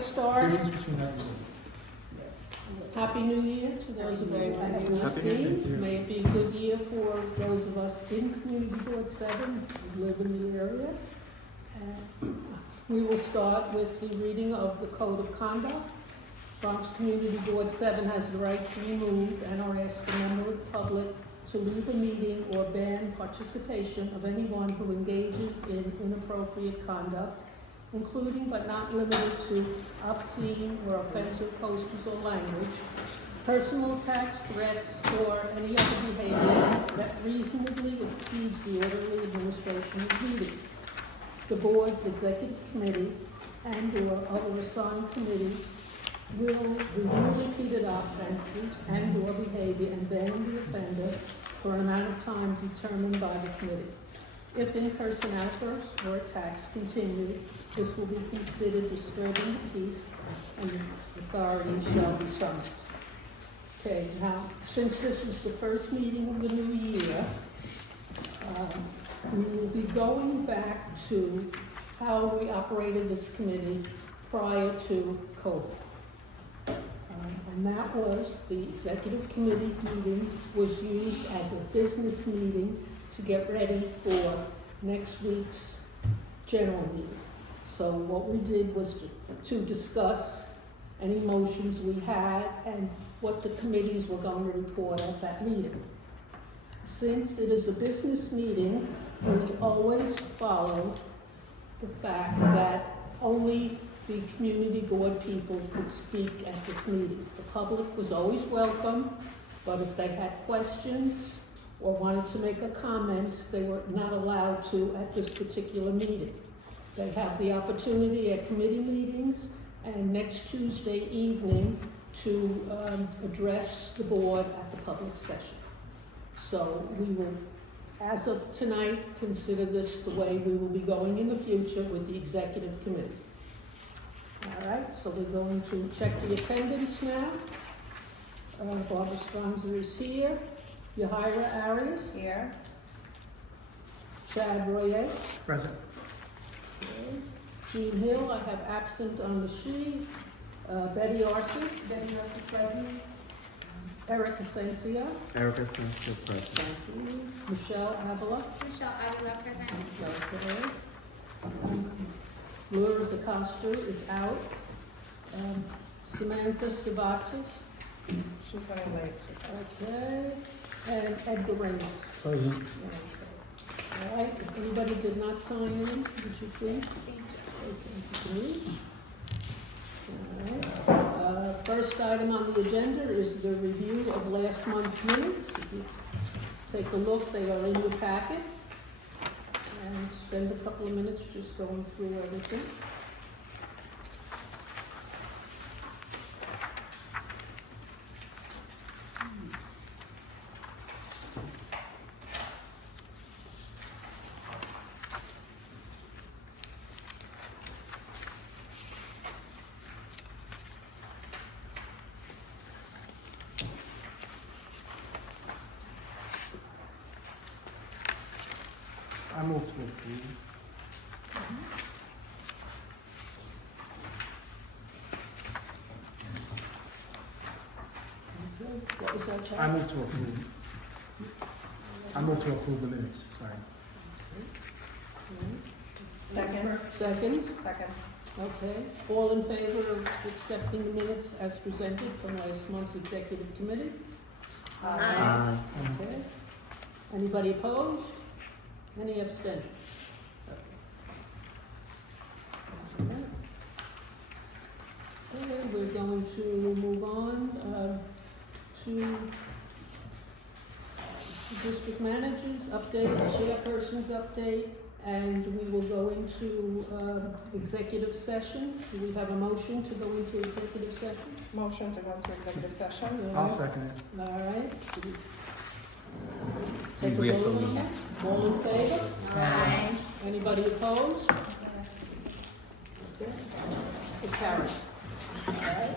Start. Happy New Year to those of you I have not seen. May it be a good year for those of us in Community Board 7 who live in the area. We will start with the reading of the Code of Conduct. Bronx Community Board 7 has the right to remove and or ask a member of the public to leave a meeting or ban participation of anyone who engages in inappropriate conduct, including but not limited to obscene or offensive posters or language, personal attacks, threats, or any other behavior that reasonably impedes the orderly administration of the meeting. The board's executive committee and/or other assigned committees will review repeated offenses and/or behavior and ban the offender for an amount of time determined by the committee. If in-person outbursts or attacks continue, this will be considered disturbing the peace and authorities shall be summoned. Okay, now, since this is the first meeting of the new year, we will be going back to how we operated this committee prior to COVID. And that was the executive committee meeting was used as a business meeting to get ready for next week's general meeting. So what we did was to discuss any motions we had and what the committees were going to report at that meeting. Since it is a business meeting, we always follow the fact that only the community board people could speak at this meeting. The public was always welcome, but if they had questions or wanted to make a comment, they were not allowed to at this particular meeting. They have the opportunity at committee meetings and next Tuesday evening to address the board at the public session. So we will, as of tonight, consider this the way we will be going in the future with the executive committee. All right, so we're going to check the attendance now. Barbara Stronzer is here. Yahira Arias. Here. Chad Royer. Present. Okay. Jean Hill, I have absent on the sheet. Betty Arce. Betty Arce present. Eric Asencio. Eric Asencio, present. Thank you. Michelle Avila. Michelle Avila present. Okay. Laura Acosta is out. Samantha Sabatis. She's running late. Okay. And Edgar Reynolds. Present. Okay. All right, if anybody did not sign in, would you please? Okay, all right. First item on the agenda is the review of last month's minutes. If you take a look, they are in your packet. And spend a couple of minutes just going through everything. I move to approve. What was that, Chad? I move to approve. I move to approve the minutes, sorry. Second. Second? Second. Okay. All in favor of accepting the minutes as presented from last month's executive committee? Aye. Okay. Anybody opposed? Any abstentions? Okay. Okay, we're going to move on to the district managers update, chairperson's update, and we will go into executive session. Do we have a motion to go into executive session? Motion to go into executive session. I'll second it. All right. Take a vote on that. All in favor? Aye. Anybody opposed? Okay. It carries. All right.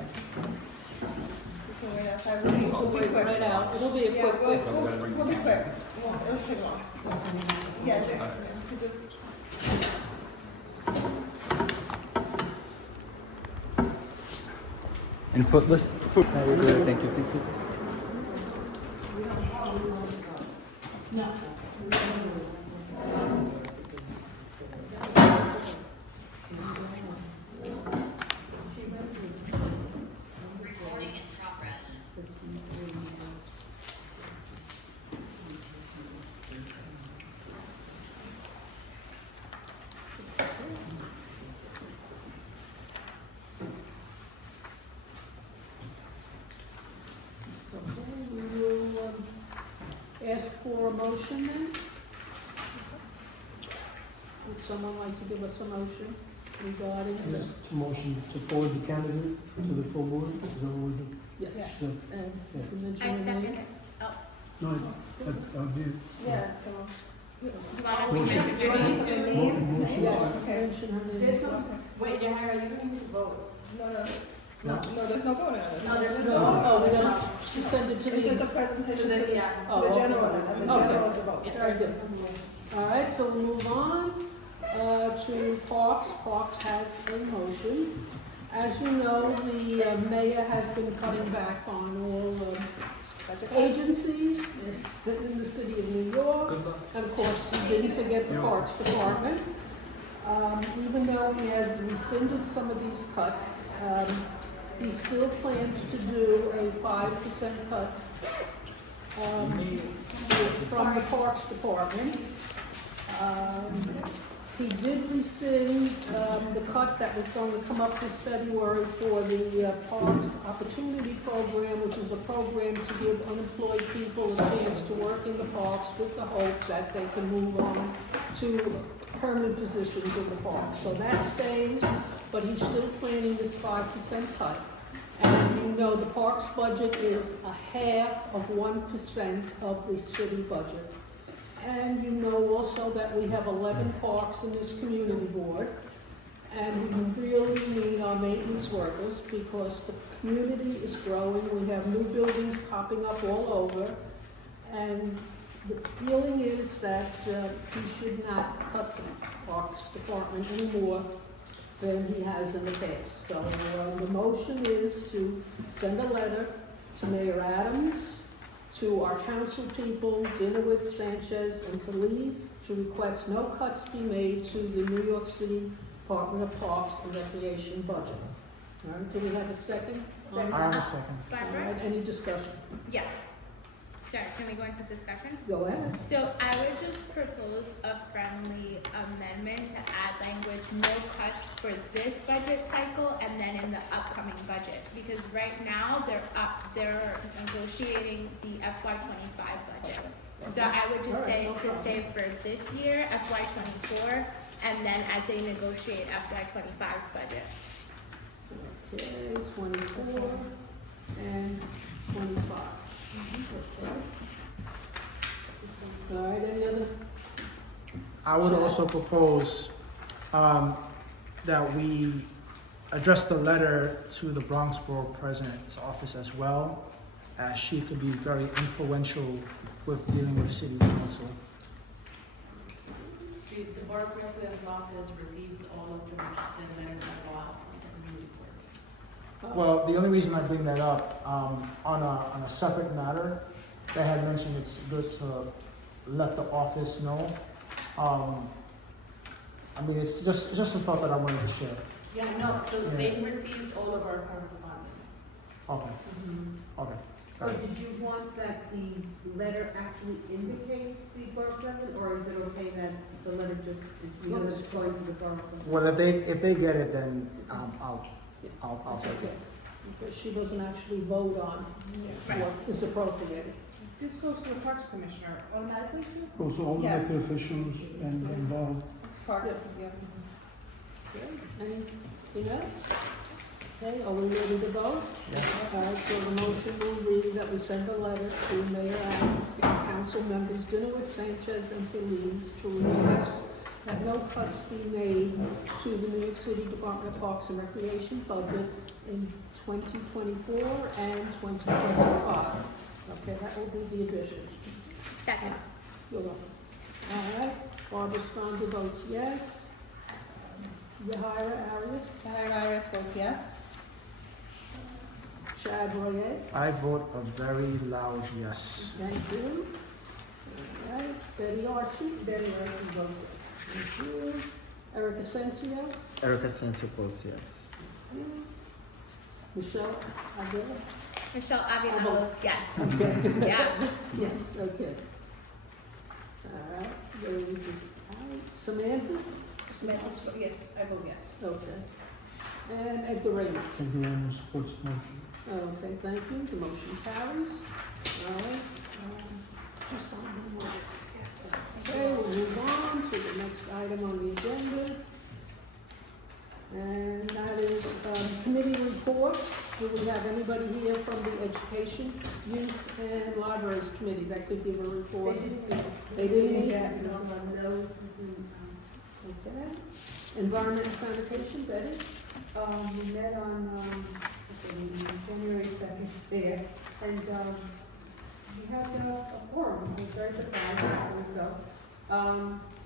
You can wait outside. We'll be Wait, quick. right out. It'll be a Yeah, quick. we'll be quick. It'll take long. Yeah, just. And footless. Very good. Thank you. Thank you. We will ask for a motion then. Would someone like to give us a motion regarding the? Yes, to motion to forward the candidate to the full board, is that what we're doing? Yes. Yeah. And Yeah. to mention I the second name? it. No, I did. Yeah, so. Motion. You need to. Motion. Yes, Okay. mention her name. There's no, wait, Yahira, you don't need to vote. No, there's no vote on it. No, oh, we don't, she sent it to This is the, the presentation To the- to the yeah. Oh, general, okay. and the Okay. general is the vote. very good. All right, so we'll move on to Parks. Parks has a motion. As you know, the mayor has been cutting back on all agencies in the city of New York. And of course, he didn't forget the Parks Department. Even though he has rescinded some of these cuts, he still plans to do a 5% cut from the Parks Department. He did rescind the cut that was going to come up this February for the Parks Opportunity Program, which is a program to give unemployed people a chance to work in the parks with the hope that they can move on to permanent positions in the park. So that stays, but he's still planning this 5% cut. And you know the parks budget is a half of 1% of the city budget. And you know also that we have 11 parks in this community board. And we really need our maintenance workers because the community is growing. We have new buildings popping up all over. And the feeling is that he should not cut the Parks Department any more than he has in the past. So the motion is to send a letter to Mayor Adams, to our council people, Dinowitz, Sanchez, and Police, to request no cuts be made to the New York City Department of Parks and Recreation budget. All right, do we have a second? Second. I have a second. All Barbara? right, any discussion? Yes. Sorry, can we go into discussion? Go ahead. So I would just propose a friendly amendment to add language, no cuts for this budget cycle and then in the upcoming budget. Because right now, they're negotiating the FY '25 budget. So I would just All right, say no to problem. say for this year, FY '24, and then as they negotiate FY '25's budget. Okay, 24 and 25. Okay. All right, any other? I would also propose that we address the letter to the Bronx Borough President's office as well, as she could be very influential with dealing with city council. The borough president's office receives all of the letters that go out from the community board. Well, the only reason I bring that up, on a separate matter, they had mentioned it's good to let the office know. I mean, it's just a thought that I wanted to share. Yeah, no, so Yeah. they received all of our correspondence. Okay, okay. So did you want that the letter actually indicate the borough president, or is it okay that the letter just, you know, it's going to the borough president? Well, if they get it, then I'll take Okay, it. because she doesn't actually vote on what is appropriate. This goes to the Parks Commissioner automatically too? Also, all Yes. elected officials and involved. Parks, Yeah. yeah. Anything else? Okay, are we ready to vote? Yeah. All right, so the motion will read that we send a letter to Mayor Adams and council members Dinowitz, Sanchez, and Feliz to request that no cuts be made to the New York City Department of Parks and Recreation budget in 2024 and 2025. Okay, that will be the addition. Second. You're welcome. All right, Barbara Stronger votes yes. Yahira Arias, Yahira Arias votes yes. Chad Royer. I vote a very loud yes. Thank you. All right, Betty Arce. Betty Arce votes yes. Thank you. Eric Asensio. Erica Santos votes yes. Michelle Aguirre. Michelle Avila Oh. votes yes. Okay. Yeah. Yes, okay. All right, Rose is out. Samantha? Yes, I vote yes. Okay. And Edgar Raymond. Edgar Raymond supports the motion. Okay, thank you. The motion carries. All right. Just sign the words, yes. Okay, we'll move on to the next item on the agenda. And that is committee reports. Do we have anybody here from the Education, Youth, and Libraries Committee that could give a report? They didn't meet? Those has been, Okay. Environment and Sanitation, Betty? we met on, January 2nd there, and, we had a forum. I was very surprised, actually, so.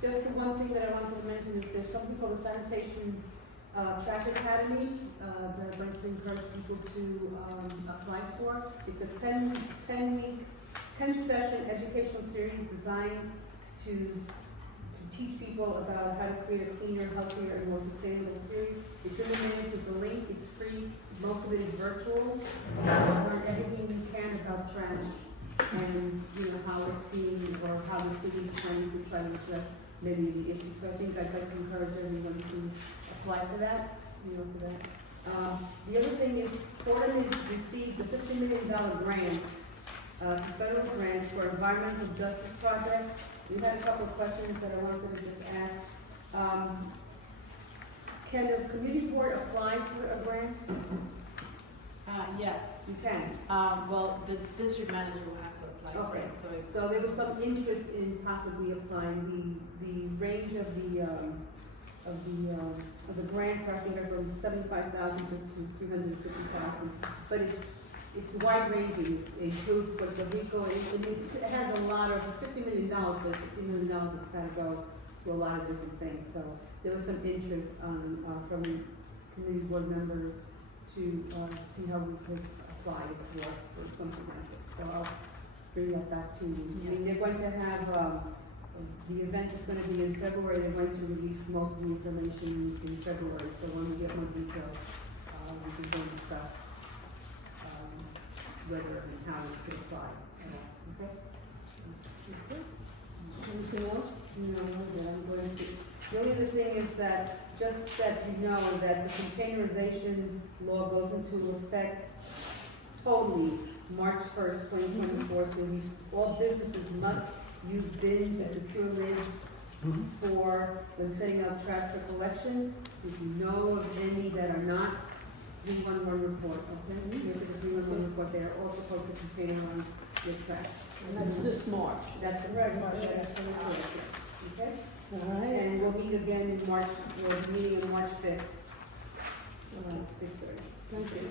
Just the one thing that I wanted to mention is there's something called the Sanitation Trash Academy, that I'd like to encourage people to, apply for. It's a 10-week, 10-session educational series designed to teach people about how to create a cleaner, healthier, and more sustainable series. It's in the minutes, it's a link, it's free, most of it is virtual. Learn everything you can about trash and, how it's being, or how the city's trying to address many of the issues. So I think I'd like to encourage everyone to apply for that, for that. The other thing is, Fordham has received a $50 million grant, federal grant for environmental justice projects. We had a couple of questions that I wanted to just ask. Can the community board apply for a grant? Yes. You can. Well, the district manager will have to apply for Okay. it, so it's. So there was some interest in possibly applying. The range of the grants are, I think, are from 75,000 to 350,000. But it's wide ranging. It includes Puerto Rico. It has a lot of $50 million, but $50 million it's got to go to a lot of different things. So there was some interest from community board members to see how we could apply for something like this. So I'll bring that back to you. I mean, they're going to have, the event is going to be in February. They're going to release most of the information in February. So when we get more details, we can go discuss whether and how we could apply. Okay? Anything else? No, I'm going to. The only other thing is that, just that you know that the containerization law goes into effect totally March 1st, 2024. So all businesses must use bins and secure lids for when setting up trash for collection. If you know of any that are not, 311 report, okay? You have to do 311 report. They are all supposed to containerize your trash. And that's this March. That's correct, March, that's correct, okay? All right. And we'll meet again in March, we're meeting on March 5th, All right. 6:30. Thank you.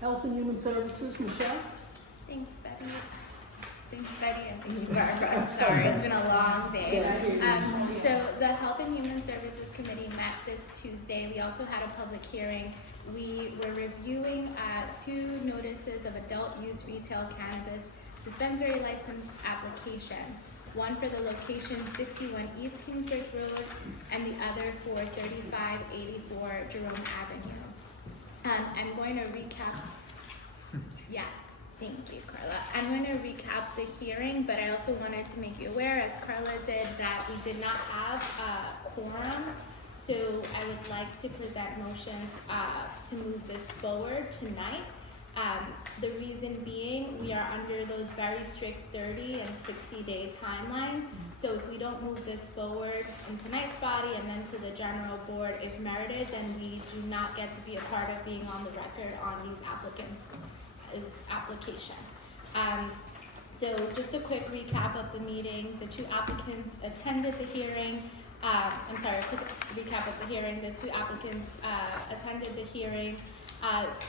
Health and Human Services, Michelle? Thanks, Betty. Thanks, Betty, and thank you, Barbara. Sorry, it's been a long day. So the Health and Human Services Committee met this Tuesday. We also had a public hearing. We were reviewing 2 notices of adult use retail cannabis dispensary license applications. One for the location 61 East Kingsbridge Road and the other for 3584 Jerome Avenue. I'm going to recap. Yes, thank you, Carla. I'm going to recap the hearing, but I also wanted to make you aware, as Carla did, that we did not have a quorum. So I would like to present motions to move this forward tonight. The reason being, we are under those very strict 30 and 60-day timelines. So if we don't move this forward in tonight's body and then to the general board, if merited, then we do not get to be a part of being on the record on these applicants' application. So just a quick recap of the meeting. The 2 applicants attended the hearing. A quick recap of the hearing. The 2 applicants attended the hearing.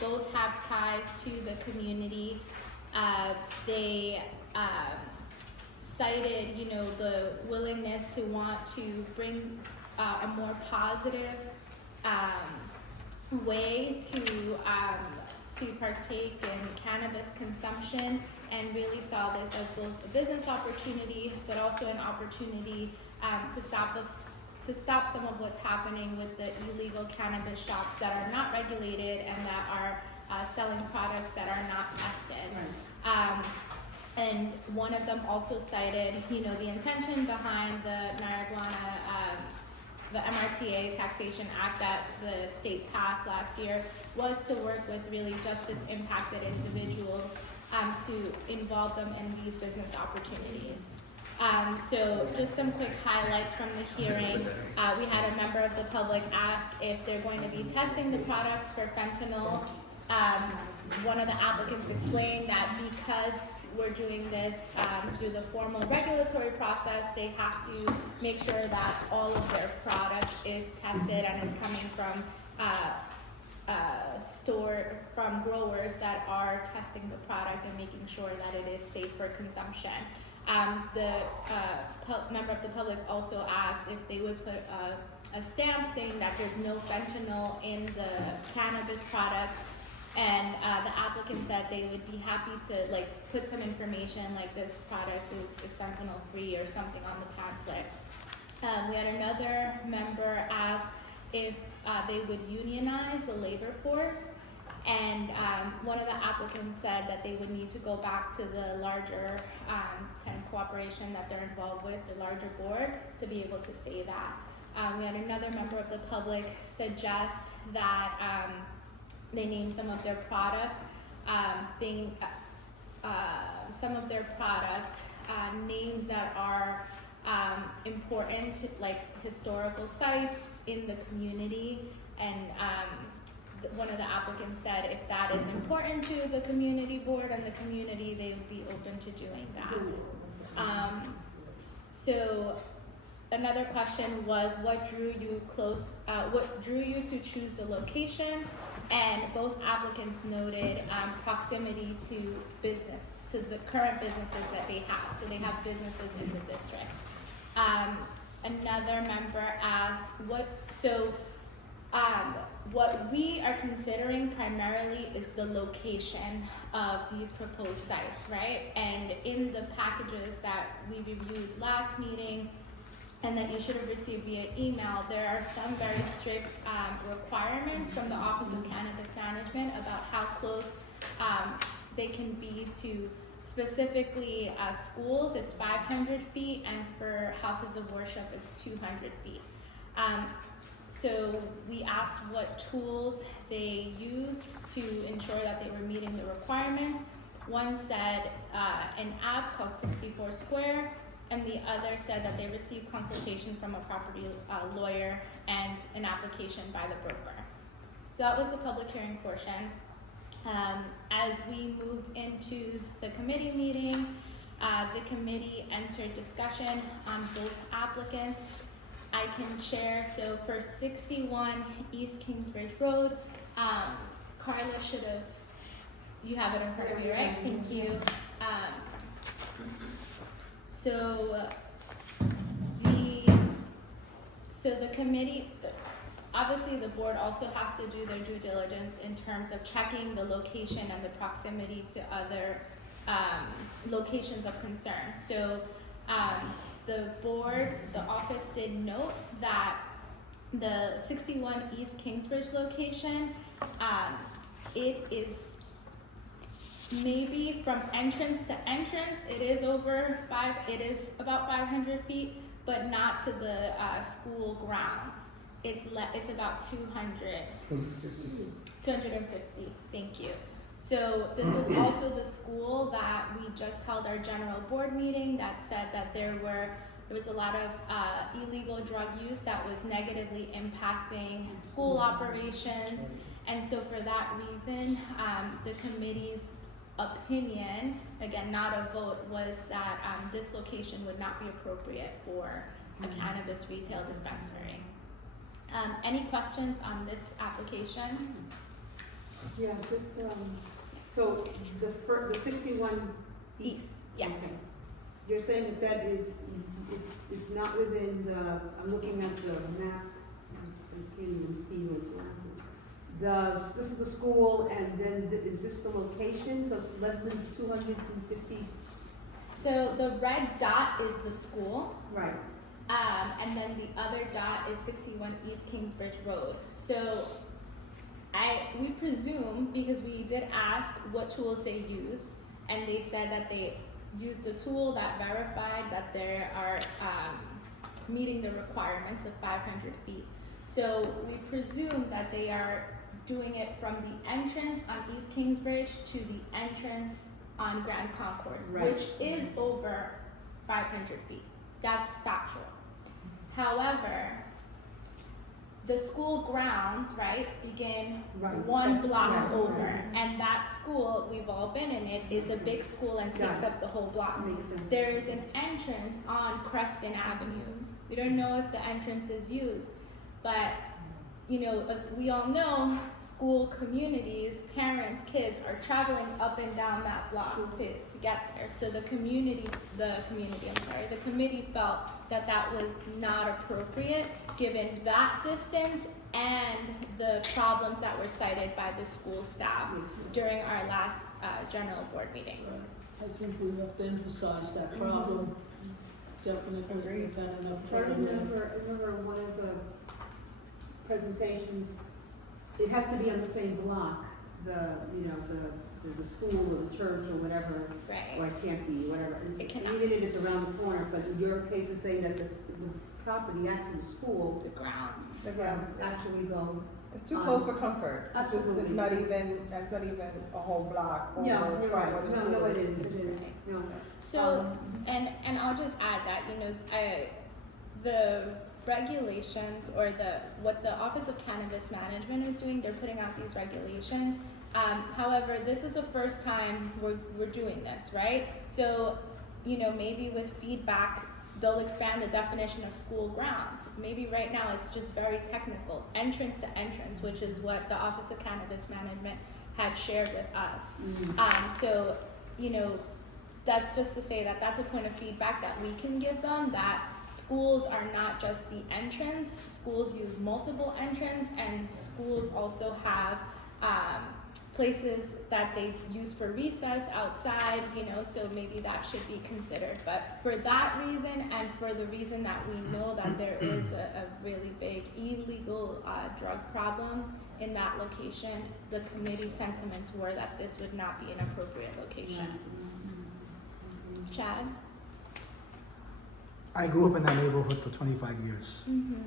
Both have ties to the community. They cited, the willingness to want to bring a more positive way to partake in cannabis consumption and really saw this as both a business opportunity, but also an opportunity to stop some of what's happening with the illegal cannabis shops that are not regulated and that are selling products that are not tested. And one of them also cited, the intention behind the marijuana, the MRTA Taxation Act that the state passed last year was to work with really justice impacted individuals to involve them in these business opportunities. So just some quick highlights from the hearing. We had a member of the public ask if they're going to be testing the products for fentanyl. One of the applicants explained that because we're doing this through the formal regulatory process, they have to make sure that all of their product is tested and is coming from from growers that are testing the product and making sure that it is safe for consumption. The member of the public also asked if they would put a stamp saying that there's no fentanyl in the cannabis products, and the applicant said they would be happy to put some information like this product is fentanyl free or something on the pamphlet. We had another member ask if they would unionize the labor force, and one of the applicants said that they would need to go back to the larger kind of cooperation that they're involved with, the larger board, to be able to say that. We had another member of the public suggest that they name some of their product names that are important, like historical sites in the community, and one of the applicants said if that is important to the community board and the community, they would be open to doing that. So another question was what drew you to choose the location, and both applicants noted proximity to the current businesses that they have. So they have businesses in the district. Another member asked what we are considering primarily is the location of these proposed sites, right? And in the packages that we reviewed last meeting and that you should have received via email, there are some very strict requirements from the Office of Cannabis Management about how close they can be to specifically schools. It's 500 feet, and for houses of worship, it's 200 feet. So we asked what tools they used to ensure that they were meeting the requirements. One said an app called 64 Square, and the other said that they received consultation from a property lawyer and an application by the broker. So that was the public hearing portion. As we moved into the committee meeting, the committee entered discussion on both applicants. I can share, so for 61 East Kingsbridge Road, Carla you have it in front of you, right? Thank you. So the committee, obviously the board also has to do their due diligence in terms of checking the location and the proximity to other locations of concern. So the office did note that the 61 East Kingsbridge location, it is maybe from entrance to entrance, it is about 500 feet, but not to the school grounds. It's about 250, thank you. So this was also the school that we just held our general board meeting that said that there was a lot of illegal drug use that was negatively impacting school operations. And so for that reason, the committee's opinion, again, not a vote, was that this location would not be appropriate for a cannabis retail dispensary. Any questions on this application? Yeah, just, so the 61 East, yes. Okay. You're saying that is, it's not within I'm looking at the map, I can't even see with glasses. this is the school, and then is this the location, so it's less than 250? So the red dot is the school, Right. and then the other dot is 61 East Kingsbridge Road. So we presume, because we did ask what tools they used, and they said that they used a tool that verified that they are meeting the requirements of 500 feet. So we presume that they are doing it from the entrance on East Kingsbridge to the entrance on Grand Concourse, Right. which is over 500 feet. That's factual. However, the school grounds, right, begin Right. one That's- block yeah. over. And that school, we've all been in it, is a big school and takes Yeah. up the whole block. Makes sense. There is an entrance on Creston Avenue. We don't know if the entrance is used, but you know, as we all know, school communities, parents, kids are traveling up and down that block to get there. So the committee felt that that was not appropriate given that distance and the problems that were cited by the school staff Makes sense. during our last general board meeting. I think we have to emphasize that problem. Definitely. Agreed. Been an So I problem. remember one of the presentations, it has to be on the same block, the school or the church or whatever, Right. or it can't be, whatever. And It cannot. even if it's around the corner, but in your case is saying that the property, actually the school, The grounds. actually go. It's too close for comfort. It's just- Absolutely. It's not even a whole block over Yeah, from you're right, where the no, school no, it is. is, it is, no. So, and I'll just add that, you know, the regulations or what the Office of Cannabis Management is doing, they're putting out these regulations. However, this is the first time we're doing this, right? So, you know, maybe with feedback, they'll expand the definition of school grounds. Maybe right now it's just very technical, entrance to entrance, which is what the Office of Cannabis Management had shared with us. So, you know, that's just to say that that's a point of feedback that we can give them, that schools are not just the entrance, schools use multiple entrance, and schools also have places that they use for recess outside, you know, so maybe that should be considered. But for that reason, and for the reason that we know that there is a really big illegal drug problem in that location, the committee sentiments were that this would not be an appropriate location. Chad? I grew up in that neighborhood for 25 years. Mm-hmm.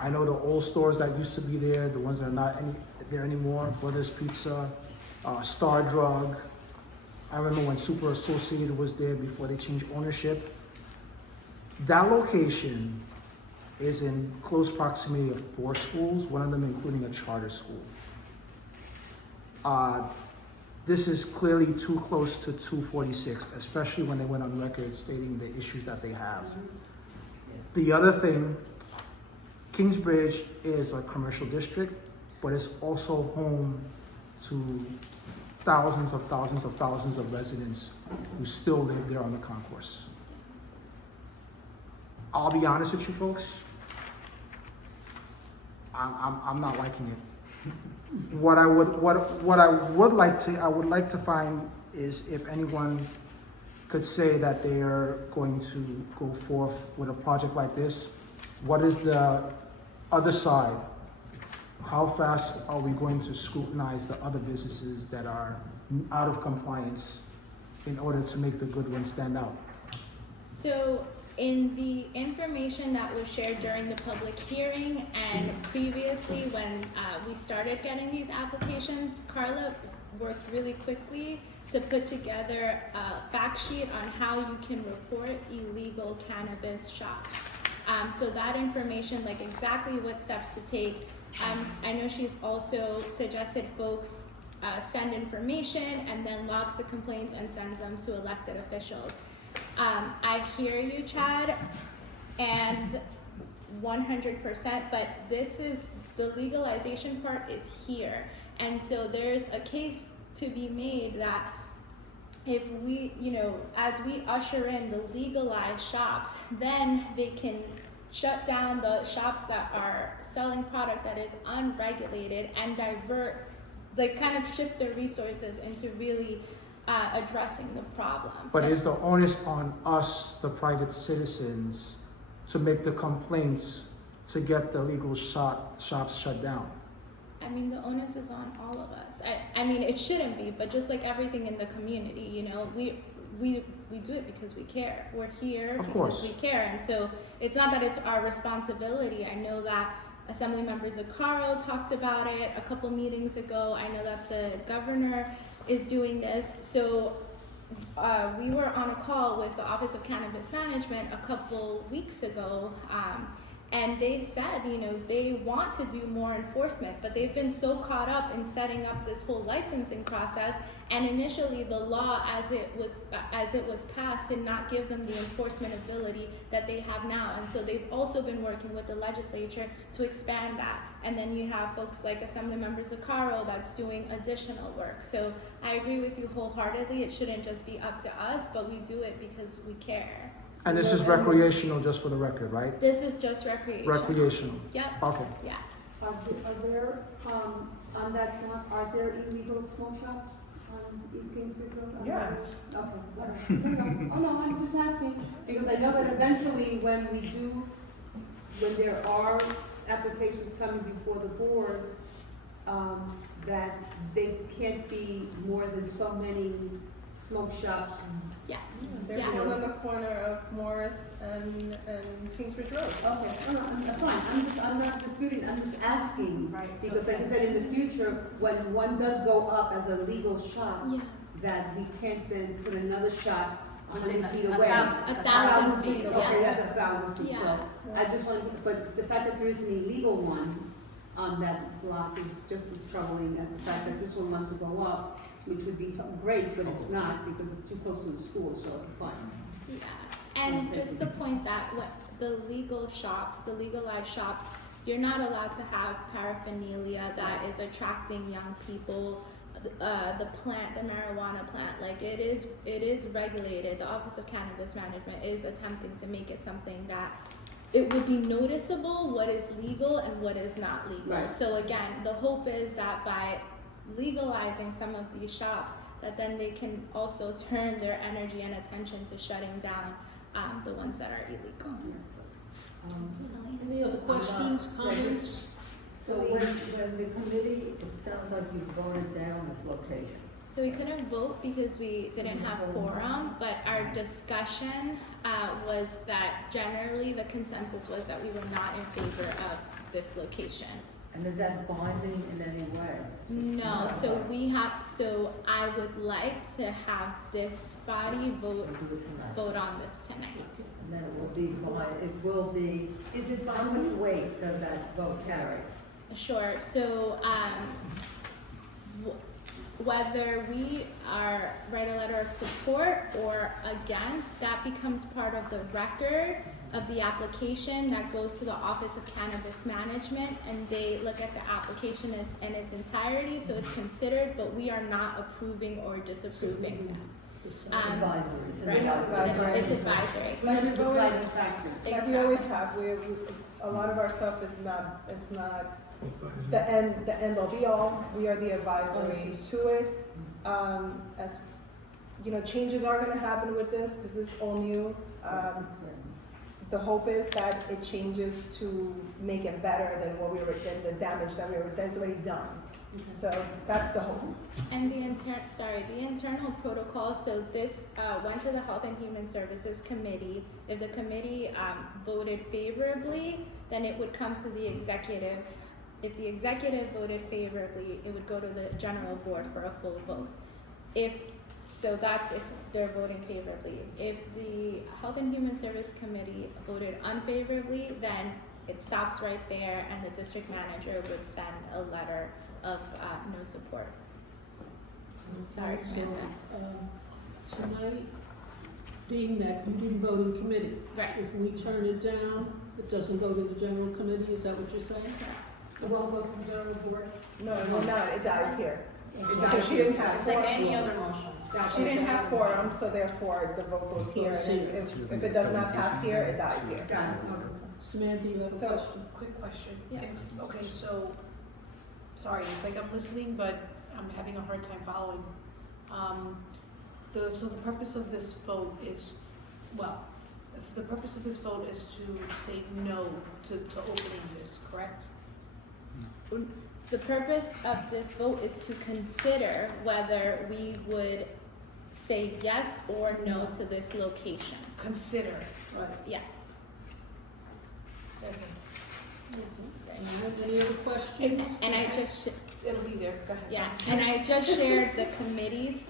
I know the old stores that used to be there, the ones that are not there anymore, Brothers Pizza, Star Drug. I remember when Super Associated was there before they changed ownership. That location is in close proximity of 4 schools, one of them including a charter school. This is clearly too close to 246, especially when they went on record stating the issues that they have. The other thing, Kingsbridge is a commercial district, but it's also home to thousands of residents who still live there on the concourse. I'll be honest with you folks, I'm not liking it. What I would like to find is if anyone could say that they are going to go forth with a project like this. What is the other side? How fast are we going to scrutinize the other businesses that are out of compliance in order to make the good ones stand out? So in the information that was shared during the public hearing and previously when we started getting these applications, Carla worked really quickly to put together a fact sheet on how you can report illegal cannabis shops. So that information, like exactly what steps to take. I know she's also suggested folks send information and then logs the complaints and sends them to elected officials. I hear you, Chad, and 100%, but this is, the legalization part is here. And so there's a case to be made that if we, you know, as we usher in the legalized shops, then they can shut down the shops that are selling product that is unregulated and kind of shift their resources into really addressing the problems. But is the onus on us, the private citizens, to make the complaints to get the illegal shops shut down? I mean, the onus is on all of us. I mean, it shouldn't be, but just like everything in the community, you know, we do it because we care. We're here Of because course. we care. And so it's not that it's our responsibility. I know that Assemblymember Zaccaro talked about it a couple meetings ago. I know that the governor is doing this. So we were on a call with the Office of Cannabis Management a couple weeks ago, and they said, you know, they want to do more enforcement, but they've been so caught up in setting up this whole licensing process. And initially, the law, as it was passed, did not give them the enforcement ability that they have now. And so they've also been working with the legislature to expand that. And then you have folks like Assemblymember Zaccaro that's doing additional work. So I agree with you wholeheartedly. It shouldn't just be up to us, but we do it because we care. And this is recreational, just for the record, right? This is just recreation. Recreational. Yep. Okay. Yeah. Are there, on that one, are there illegal smoke shops on East Kingsbridge Road? Yeah. Okay, all right. There you go. Oh, no, I'm just asking, because I know that eventually when there are applications coming before the board, that they can't be more than so many smoke shops. Yeah. There's Yeah. one on the corner of Morris and Kingsbridge Road. Okay, no, I'm fine, I'm not disputing, I'm just asking. Right. Because like I said, in the future, when one does go up as a legal shop, Yeah. that we can't then put another shop 100 feet A away. thousand. 1,000 feet, Okay, yeah. that's 1,000 feet, so Yeah. I just wanted, but the fact that there is an illegal one on that block is just as troubling as the fact that this one wants to go up, which would be great, but it's not because it's too close to the school, so fine. Yeah, and just the point that what the legal shops, the legalized shops, you're not allowed to have paraphernalia that is attracting young people. The plant, the marijuana plant, like it is regulated. The Office of Cannabis Management is attempting to make it something that it would be noticeable what is legal and what is not legal. Right. So again, the hope is that by legalizing some of these shops, that then they can also turn their energy and attention to shutting down the ones that are illegal. Any other questions, comments? So when the committee, it sounds like you voted down this location. So we couldn't vote because we didn't have quorum, but our discussion was that generally the consensus was that we were not in favor of this location. And is that binding in any way? No, so I would like to have this body We'll do it tonight. vote on this tonight. And then it will be, Is it how much weight does that vote carry? Sure, so, whether we write a letter of support or against, that becomes part of the record of the application that goes to the Office of Cannabis Management, and they look at the application in its entirety, so it's considered, but we are not approving or disapproving that. Advisory, it's an Right. advisory. It's advisory. Like the We've always- deciding factor? Like we always have, a lot of our stuff is not, it's not the end all be all. We are the advisory to it. As, you know, changes are gonna happen with this, because it's all new. The hope is that it changes to make it better than than the damage that's already done. So that's the hope. And the internal protocol, so this went to the Health and Human Services Committee. If the committee voted favorably, then it would come to the executive. If the executive voted favorably, it would go to the general board for a full vote. That's if they're voting favorably. If the Health and Human Service Committee voted unfavorably, then it stops right there, and the district manager would send a letter of no support. Sorry, So, Commissioner. tonight, being that you didn't vote in committee, Right. if we turn it down, it doesn't go to the general committee, is that what you're saying? It won't go to the general board? No, it will not, it dies here. Because she didn't have It's like quorum. any other motion. She didn't have quorum, so therefore the vote goes here, and if it does not pass here, it dies here. Got it, okay. Samantha, you have a So- question? Quick question. Yeah. Okay, so, sorry, it's like I'm listening, but I'm having a hard time following. So the purpose of this vote is, well, if the purpose of this vote is to say no to opening this, correct? The purpose of this vote is to consider whether we would say yes or no to this location. Consider. Right. Yes. Okay. Any other questions? And I just, It'll be there, go ahead. yeah, and I just shared the committee's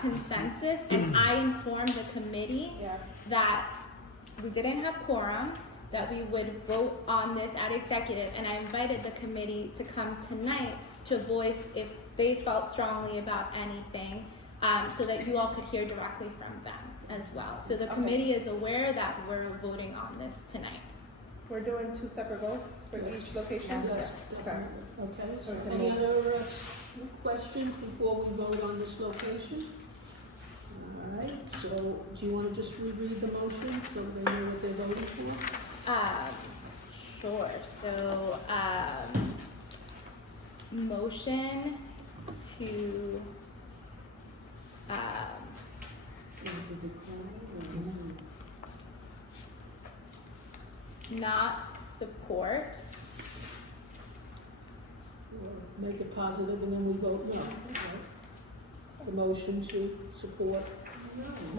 consensus, and I informed the committee Yeah. that we didn't have quorum, that we would vote on this at executive, and I invited the committee to come tonight to voice if they felt strongly about anything, so that you all could hear directly from them as well. So the Okay. committee is aware that we're voting on this tonight. We're doing 2 separate votes for each location? Yes. Okay. Okay, so Okay. any other questions before we vote on this location? All right, so do you want to just reread the motion so they know what they're voting for? Sure, so, motion to, not support, Or make it positive and then we vote no, right? The motion to support.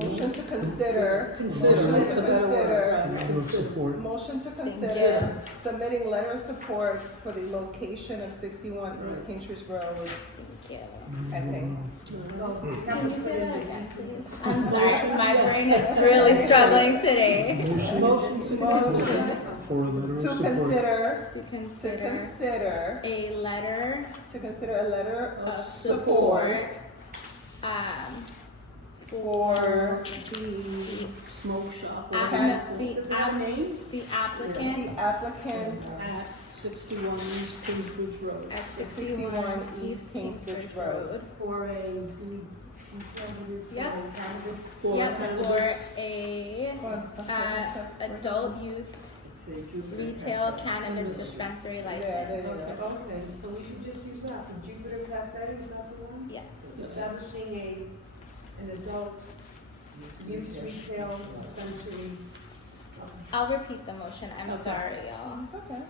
Motion to consider. Consider, Motion that's to a better word, consider. right, Letter of consider. support. Motion to Consider. consider submitting letter of support for the location of 61 East King Street Road. thank you. I think. Can you say that again, please? I'm sorry, my brain is really struggling today. Motion to consider. For a letter of To support. consider, To to consider consider, a letter to consider a letter of of support, support for for The smoke shop. or Okay. whatever. Does it have a name? the applicant the applicant At 61 East Kingsbridge Road. at 61 East Kingsbridge Road. For a, we intended this for Yep. a cannabis, For Yep, for cannabis. a adult use it's a Jupiter. retail cannabis dispensary Yeah, license. there you go. Okay, so we should just use that, the Jupiter Cafe, is that the one? Yes. Establishing an adult use retail dispensary. I'll repeat the motion, I'm Okay. sorry, y'all. It's okay.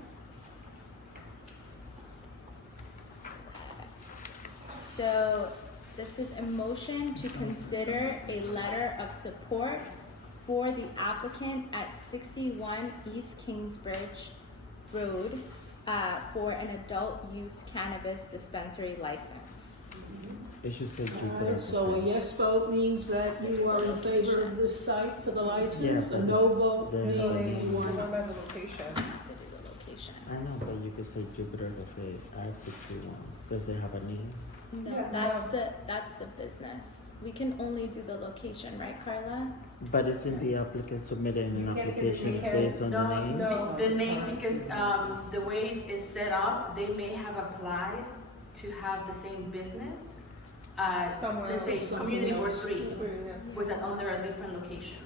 So, this is a motion to consider a letter of support for the applicant at 61 East Kingsbridge Road, for an adult use cannabis dispensary license. It should say All Jupiter. right, so a yes vote means that you are in favor of this site for the license. Yes, A no vote the- means you are Remember the location. To do the location. I know, but you could say Jupiter Cafe at 61, because they have a name. No, Yeah. that's the business. We can only do the location, right, Carla? But isn't the applicant submitting an You can't say application you can't- based on the name? No. The name, because the way it's set up, they may have applied to have the same business, Somewhere let's say else. Community Board Something 3, Yeah. with that under a different location.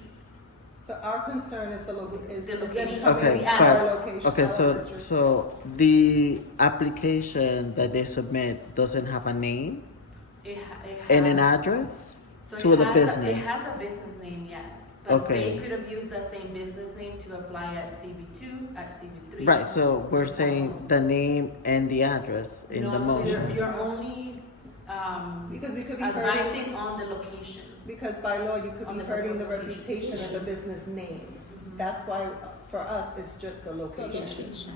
So our concern is the is The is them location. coming Okay, at but- our location. Okay, our so, district. so the application that they submit doesn't have a name It and an has- address? so to it the has business. It has a business name, yes, but Okay. they could have used that same business name to apply at CB2, at CB3. Right, so we're saying the name and the address in the No, so motion. you're only Because we could be hurting, advising on the location. because by law, you could On be the hurting the proposed location. reputation of the business name. That's why, for us, it's just the location. Location.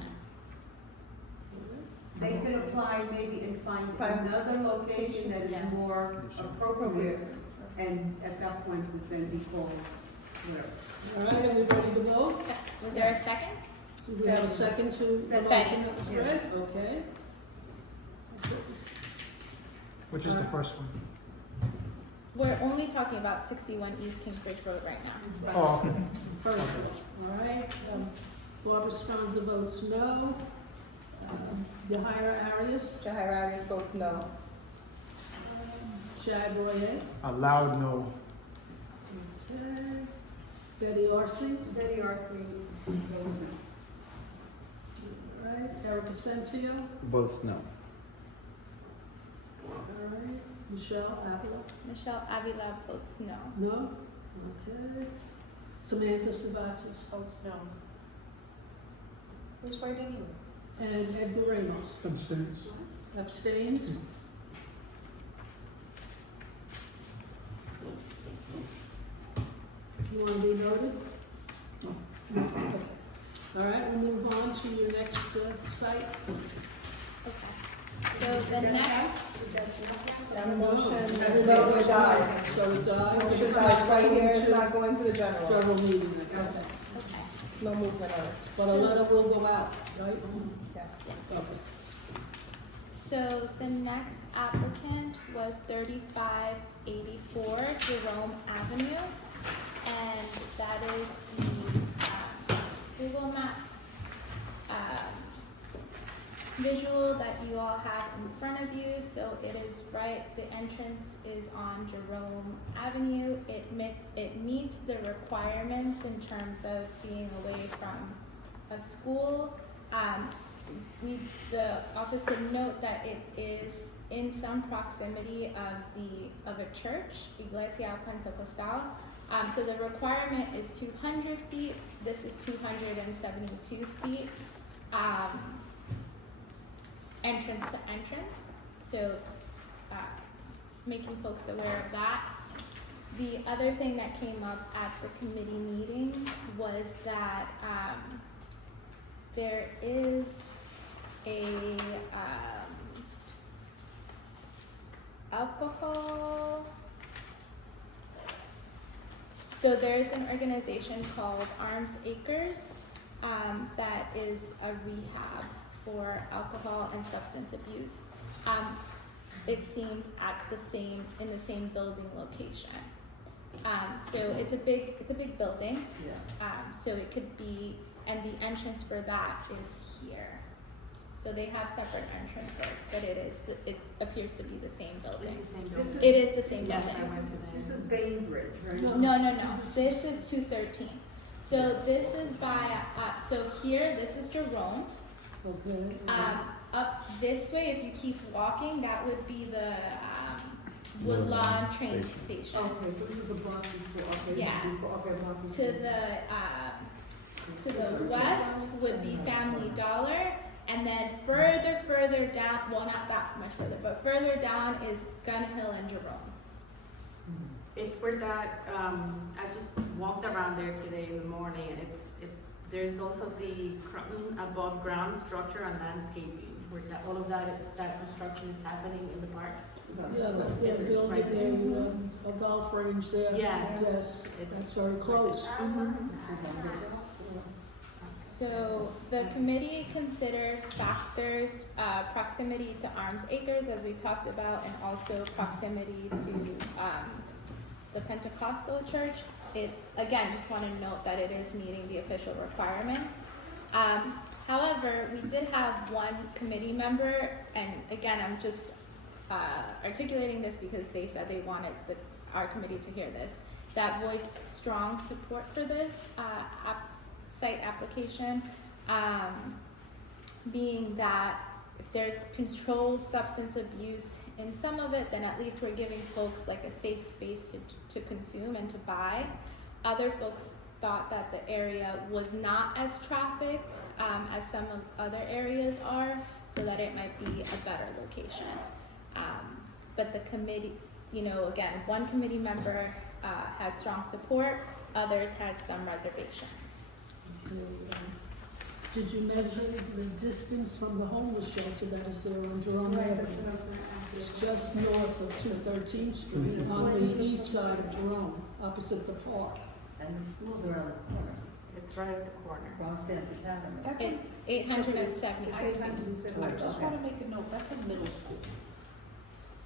They can apply maybe and find Find- another location that is Yes. more appropriate, and at that point would then be called whatever. All right, are we ready to vote? Was there a second? Do we have a second to the Second. motion that was read? Okay. Which is the first one? We're only talking about 61 East Kingsbridge Road right now. Oh, okay. First vote, all right. Barbara Sponza votes no. Yahira Arias, Jahir Arias votes no. Shad Boyer. A loud no. Okay. Betty Arce. Betty Arce votes no. All right, Eric Asensio. Votes no. All right, Michelle Avila. Michelle Avila votes no. No? Okay. Samantha Sabatis. Votes no. Who's right anyway? And Edgar Ramos. Abstains. Abstains? You want to be noted? No. Okay. All right, we'll move on to your next site. Okay. So the next, That motion, No. no, it died. So it dies. Motion dies right here, it's not going to the general. General meeting, okay. okay, No movement on it. But a letter will go out, right? Yes. Okay. so the next applicant was 3584 Jerome Avenue. And that is the Google Map visual that you all have in front of you. So it is right, the entrance is on Jerome Avenue. It meets the requirements in terms of being away from a school. The office did note that it is in some proximity of a church, Iglesia Pentecostal. So the requirement is 200 feet. This is 272 feet. Entrance to entrance. So making folks aware of that. The other thing that came up at the committee meeting was that there is a alcohol. So there is an organization called Arms Acres that is a rehab for alcohol and substance abuse. It seems in the same building location. So it's a big building. So it could be, and the entrance for that is here. So they have separate entrances, but it appears to be the same building. It's the same building. It is the same Yes, building. I went to that. This is Bainbridge, right? No. This is 213. So this is so here, this is Jerome. Okay. Up this way, if you keep walking, that would be the Woodlawn train station. Okay, so this is a block before, okay. Yeah. Block before. To the west would be Family Dollar, and then further down, well, not that much further, but further down is Gun Hill and Jerome. It's where that, I just walked around there today in the morning, and there's also the above ground structure and landscaping, where all of that construction is happening in the park. Yeah, they're building a golf range there. Yes. Yes, that's very close. So the committee considered factors, proximity to Arms Acres, as we talked about, and also proximity to the Pentecostal church. Again, just want to note that it is meeting the official requirements. However, we did have one committee member, and again, I'm just articulating this because they said they wanted our committee to hear this, that voiced strong support for this site application, being that if there's controlled substance abuse in some of it, then at least we're giving folks like a safe space to consume and to buy. Other folks thought that the area was not as trafficked as some of other areas are, so that it might be a better location. But the committee, again, one committee member had strong support, others had some reservations. Did you measure the distance from the homeless shelter that is there on Jerome Avenue? It's just north of 213th Street, on the east side of Jerome, opposite the park. And the schools are on the corner, It's right at the corner. Bronx Dance Academy. That's It's 876 feet. I just wanna make a note, that's a middle school.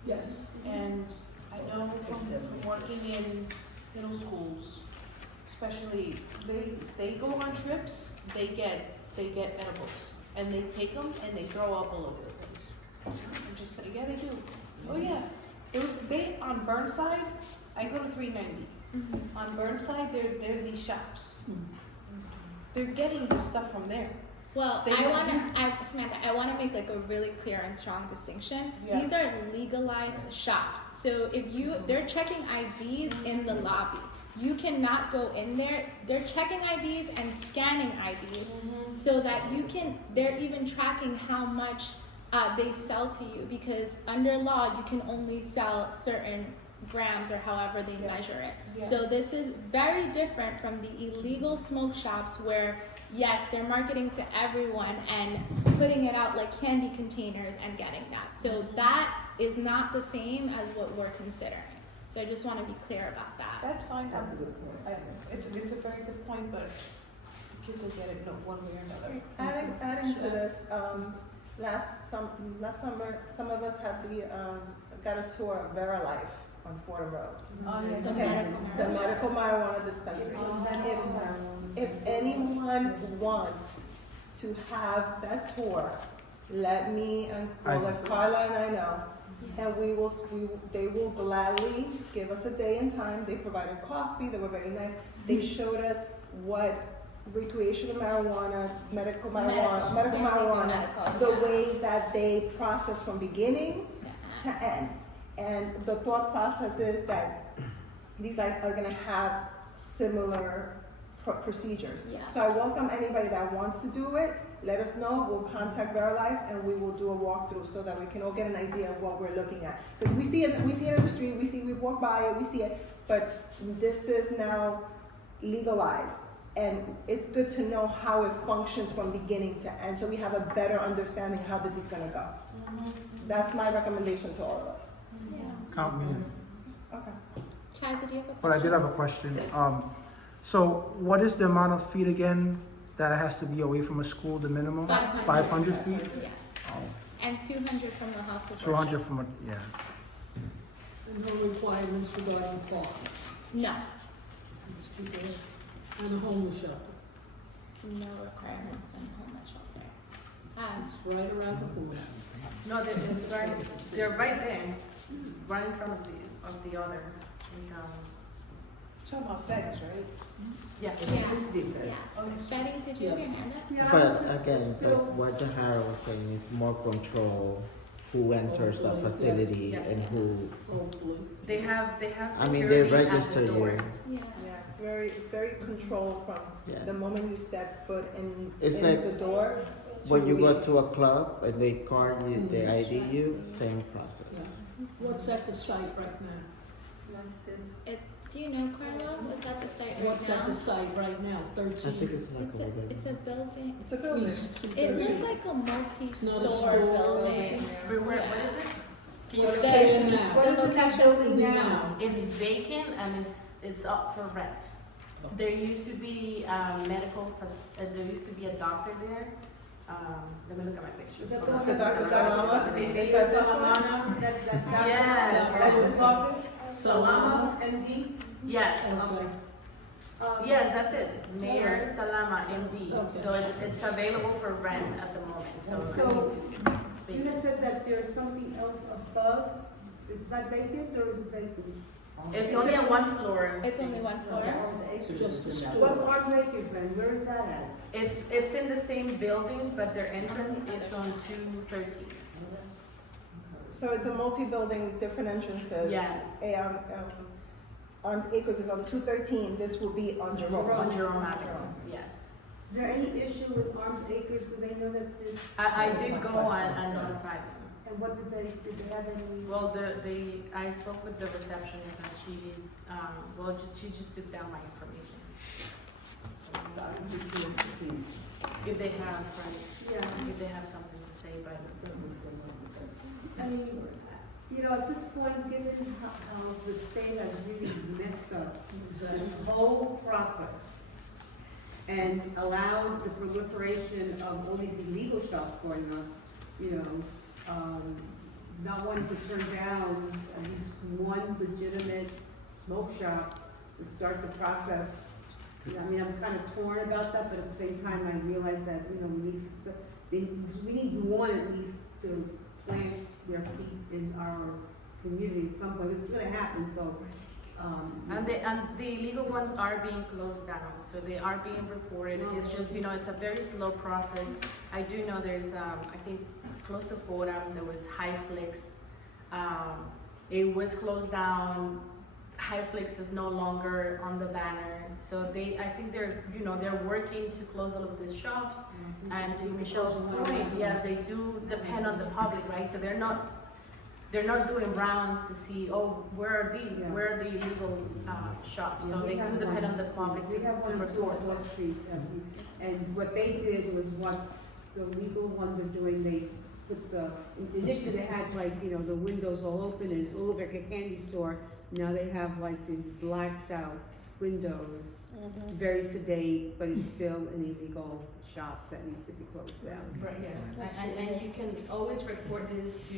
Yes. And I know from working in middle schools, especially, they go on trips, they get edibles. And they take them and they throw up all over the place. I'm just saying, yeah, they do. Oh, yeah. They on Burnside, I go to 390. On Burnside, they're these shops. Hmm. They're getting the stuff from there. Well, They I don't wanna, Samantha, I wanna make like a really clear and strong distinction. Yeah. These are legalized shops, so if they're checking IDs in the lobby. You cannot go in there, they're checking IDs and scanning IDs, so that they're even tracking how much, they sell to you, because under law, you can only sell certain grams or however they measure it. Yeah. So this is very different from the illegal smoke shops where, yes, they're marketing to everyone and putting it out like candy containers and getting that. So that is not the same as what we're considering. So I just want to be clear about that. That's fine. That's a good point. It's a very good point, but the kids will get it one way or another. Adding to this, last summer, some of us got a tour of Verilife on Fordham Road. Oh, yes. Okay, the medical marijuana dispensary. If anyone wants to have that tour, let me and let Carla and I know, and they will gladly give us a day and time. They provided coffee. They were very nice. They showed us what recreational marijuana, medical marijuana, the way that they process from beginning to end. And the thought process is that these are going to have similar procedures. Yeah. So I welcome anybody that wants to do it. Let us know. We'll contact Verilife and we will do a walkthrough so that we can all get an idea of what we're looking at. Because we see it in the street. We walk by it. We see it. But this is now legalized, and it's good to know how it functions from beginning to end, so we have a better understanding how this is going to go. That's my recommendation to all of us. Yeah. Count me in. Okay. Chad, did you have a question? But I did have a question. So what is the amount of feet again that it has to be away from a school, the minimum? 500 feet? Yes. Oh, And 200 from the house of 200 worship. from a, yeah. And no requirements regarding parking. No. It's too bad. And a homeless shelter. No requirements on homeless shelter. It's right around the corner. No, they're right there, right in front of the other. And, Talking about FedEx, right? yeah. Yeah. Betty, did you have your hand up? Yeah, I But was just again, still- what Jahara was saying is more control, who enters the facility Yes. and who, Hopefully. They have I mean, they security at the register door. you. Yeah. Yeah, it's very controlled from Yeah. the moment you step foot in It's in like the door. When you go leave. to a club and they card you, they ID you, same process. What's at the site right now? Do you know, Carla? What's at the site right What's at now? the site right now? I think 13 it's like It's over a, there. it's a building. It's a building. East, It 213. looks like a not a multi-store store. building. What is it? Can you What's say? station now? What is in that building now? It's vacant and it's up for rent. There used to be there used to be a doctor there. Let me look at my picture. Is that Hold on. the Dr. Salama? Baby Is that this Salamana, that guy? Yes. That's his office? Salama, MD? Yes. Okay. Yes, that's it. Mayor Salama, MD. Okay. So it's available for rent at the moment. So, you vacant. had said that there's something else above, is that vacant or is it vacant? It's only on one floor. It's only one floor. Yes. Just a What's store. Arms Acres then, where is that at? It's in the same building, but their entrance is on 213. So it's a multi-building, different entrances. Yes. Arms Acres is on 213. This will be on Jerome. On Jerome Avenue, yes. Is there any issue with Arms Acres, do they know that this? I did go and notify them. And what did they have any? Well, I spoke with the receptionist and she just took down my information. So I'm just curious to see. If they have, right, Yeah, if they have something to say, but I mean, you know, at this point, given how the state has really messed up this whole process and allowed the proliferation of all these illegal shops going on, you know, not wanting to turn down at least one legitimate smoke shop to start the process. I mean, I'm kind of torn about that, but at the same time, I realize that, you know, we need to we need one at least to plant their feet in our community at some point. It's gonna happen, so And the illegal ones are being closed down, so they are being reported. It's just, it's a very slow process. I do know there's, I think, close to Fordham, there was Highflix. It was closed down. Highflix is no longer on the banner. So I think they're working to close all of these shops. And to Michelle's point, yeah, they do depend on the public, right? So they're not doing rounds to see, where are the illegal shops? So they do depend on the public We have to one too report. on West Street, and what they did was what the legal ones are doing, they put initially they had the windows all open and it looked like a candy store. Now they have these blacked out windows, very sedate, but it's still an illegal shop that needs to be closed down. Right, yes, and you can always report this to,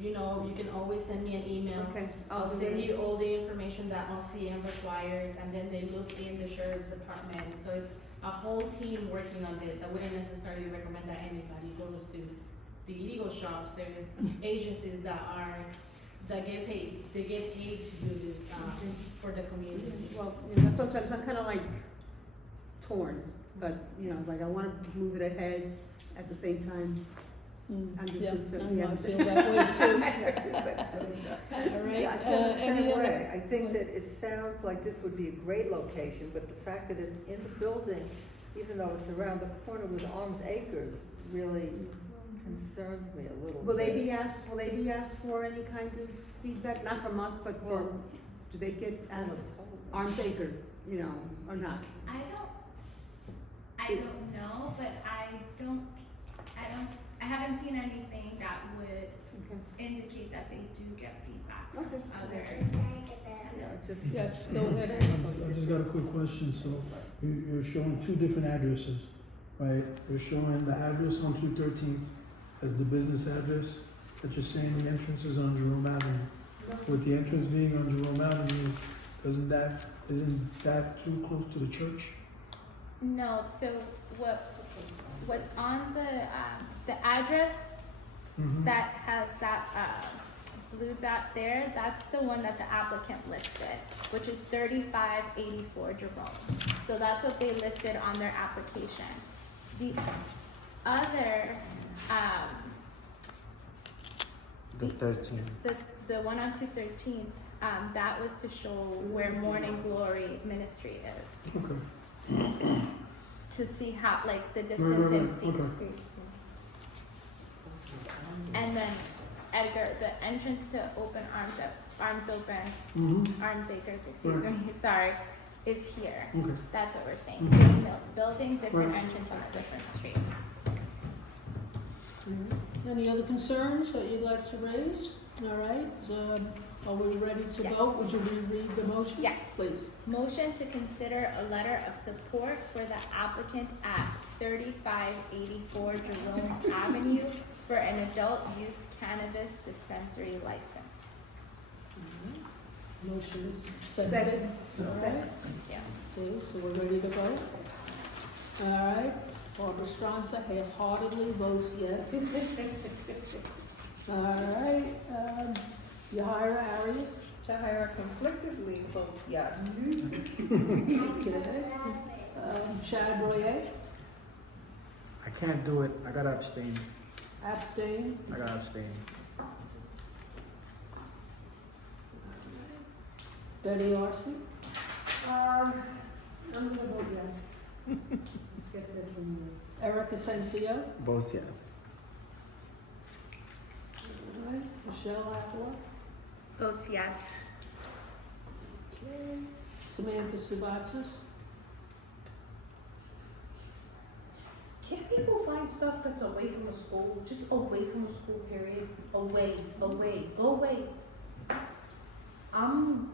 you can always send me an email. Okay. I'll send you all the information that LCM requires, and then they look in the sheriff's department. So it's a whole team working on this. I wouldn't necessarily recommend that anybody goes to the illegal shops. There's agencies that get paid. They get paid to do this for the community. Well, sometimes I'm kind of torn, but I want to move it ahead. At the same time, I'm just concerned. I feel that way too. All right. Yeah, I feel the Any same other- way. I think that it sounds like this would be a great location, but the fact that it's in the building, even though it's around the corner with Arms Acres, really concerns me a little bit. Will they be asked for any kind of feedback? Not from us, but do they get asked? Arms Acres, or not? I don't know, but I haven't seen anything that would indicate that they do get feedback from other tenants. Yes, go ahead. I just got a quick question. So you're showing two different addresses, right? You're showing the address on 213 as the business address, but you're saying the entrance is on Jerome Avenue. With the entrance being on Jerome Avenue, isn't that too close to the church? No, so what's on the address that has that blue dot there, that's the one that the applicant listed, which is 3584 Jerome. So that's what they listed on their application. The other, The 13. the one on 213, that was to show where Morning Glory Ministry is. Okay. To see how, the distance in feet. Okay. And then Edgar, the entrance to Arms Acres, excuse me, sorry, is here. Okay. That's what we're saying. Mhm. Same building, different Right. entrance on a different street. Any other concerns that you'd like to raise? All right, are we ready to Yes. vote? Would you reread the motion? Yes. Please. Motion to consider a letter of support for the applicant at 3584 Jerome Avenue for an adult use cannabis dispensary license. Motion is seconded. All right. Yeah. Okay, so we're ready to vote? All right, Barbara Stronza half-heartedly votes yes. All right, Yahira Arias? Jahira conflictedly votes yes. Okay. Chad Boyer? I can't do it. I gotta abstain. Abstain. I gotta abstain. Betty Arce? I'm gonna vote yes. Let's get this in there. Eric Asensio? Both yes. All right. Michelle Appler? Votes yes. Okay. Samantha Subatsis? Can't people find stuff that's away from the school, just away from the school, period? Away, go away. I'm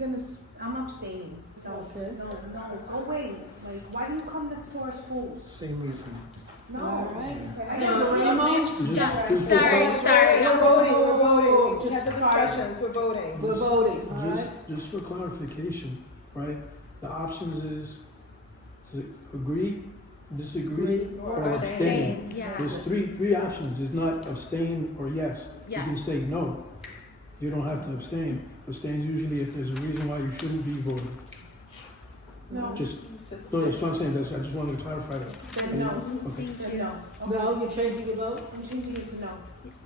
abstaining. No, Okay. go away. Why do you come next to our schools? Same reason. All right. Sorry. We're voting. We Just had the discussions, we're voting. We're voting, all right? Just for clarification, right? The options is to agree, disagree, or abstain. Yeah. There's three options. It's not abstain or yes. You Yeah. can say no. You don't have to abstain. Abstains usually if there's a reason why you shouldn't be voting. No. Just, Just- no, that's what I'm saying, that's, I just wanted to clarify that. Then no. Okay. Then no. No, you're changing your vote? I'm changing it to no.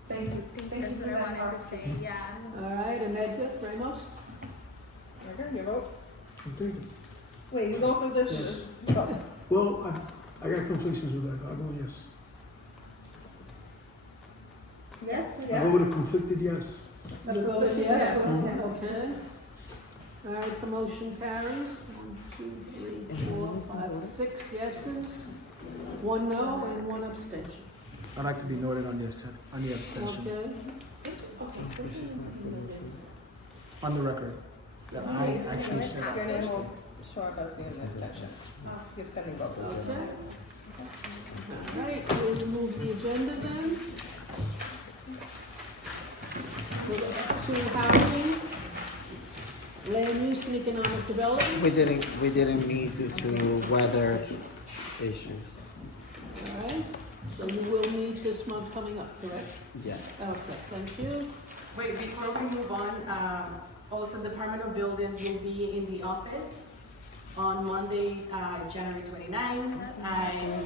Thank you. Thank you That's for what I that wanted to say, clarification. yeah. All right, and Edgar Ramos? Okay, your vote? I'm thinking. Wait, you go through this? Yes. Vote. Well, I got conflictions with that, I'll go yes. Yes? I'll go with a conflicted yes. You voted yes? Yeah. Okay. All right, the motion carries. 1, 2, 3, 4, 5, 6 yeses, 1 no, and 1 abstention. I'd like to be noted on the abstention, Okay. on the record. That I actually said. Your name will show up as being an abstention. You have 70 votes. Okay. All right, we'll remove the agenda then. We'll go back to housing, land use and economic development. We didn't meet due to weather issues. All right, so you will meet this month coming up, correct? Yes. Okay, thank you. Wait, before we move on, also Department of Buildings will be in the office on Monday, January 29th, and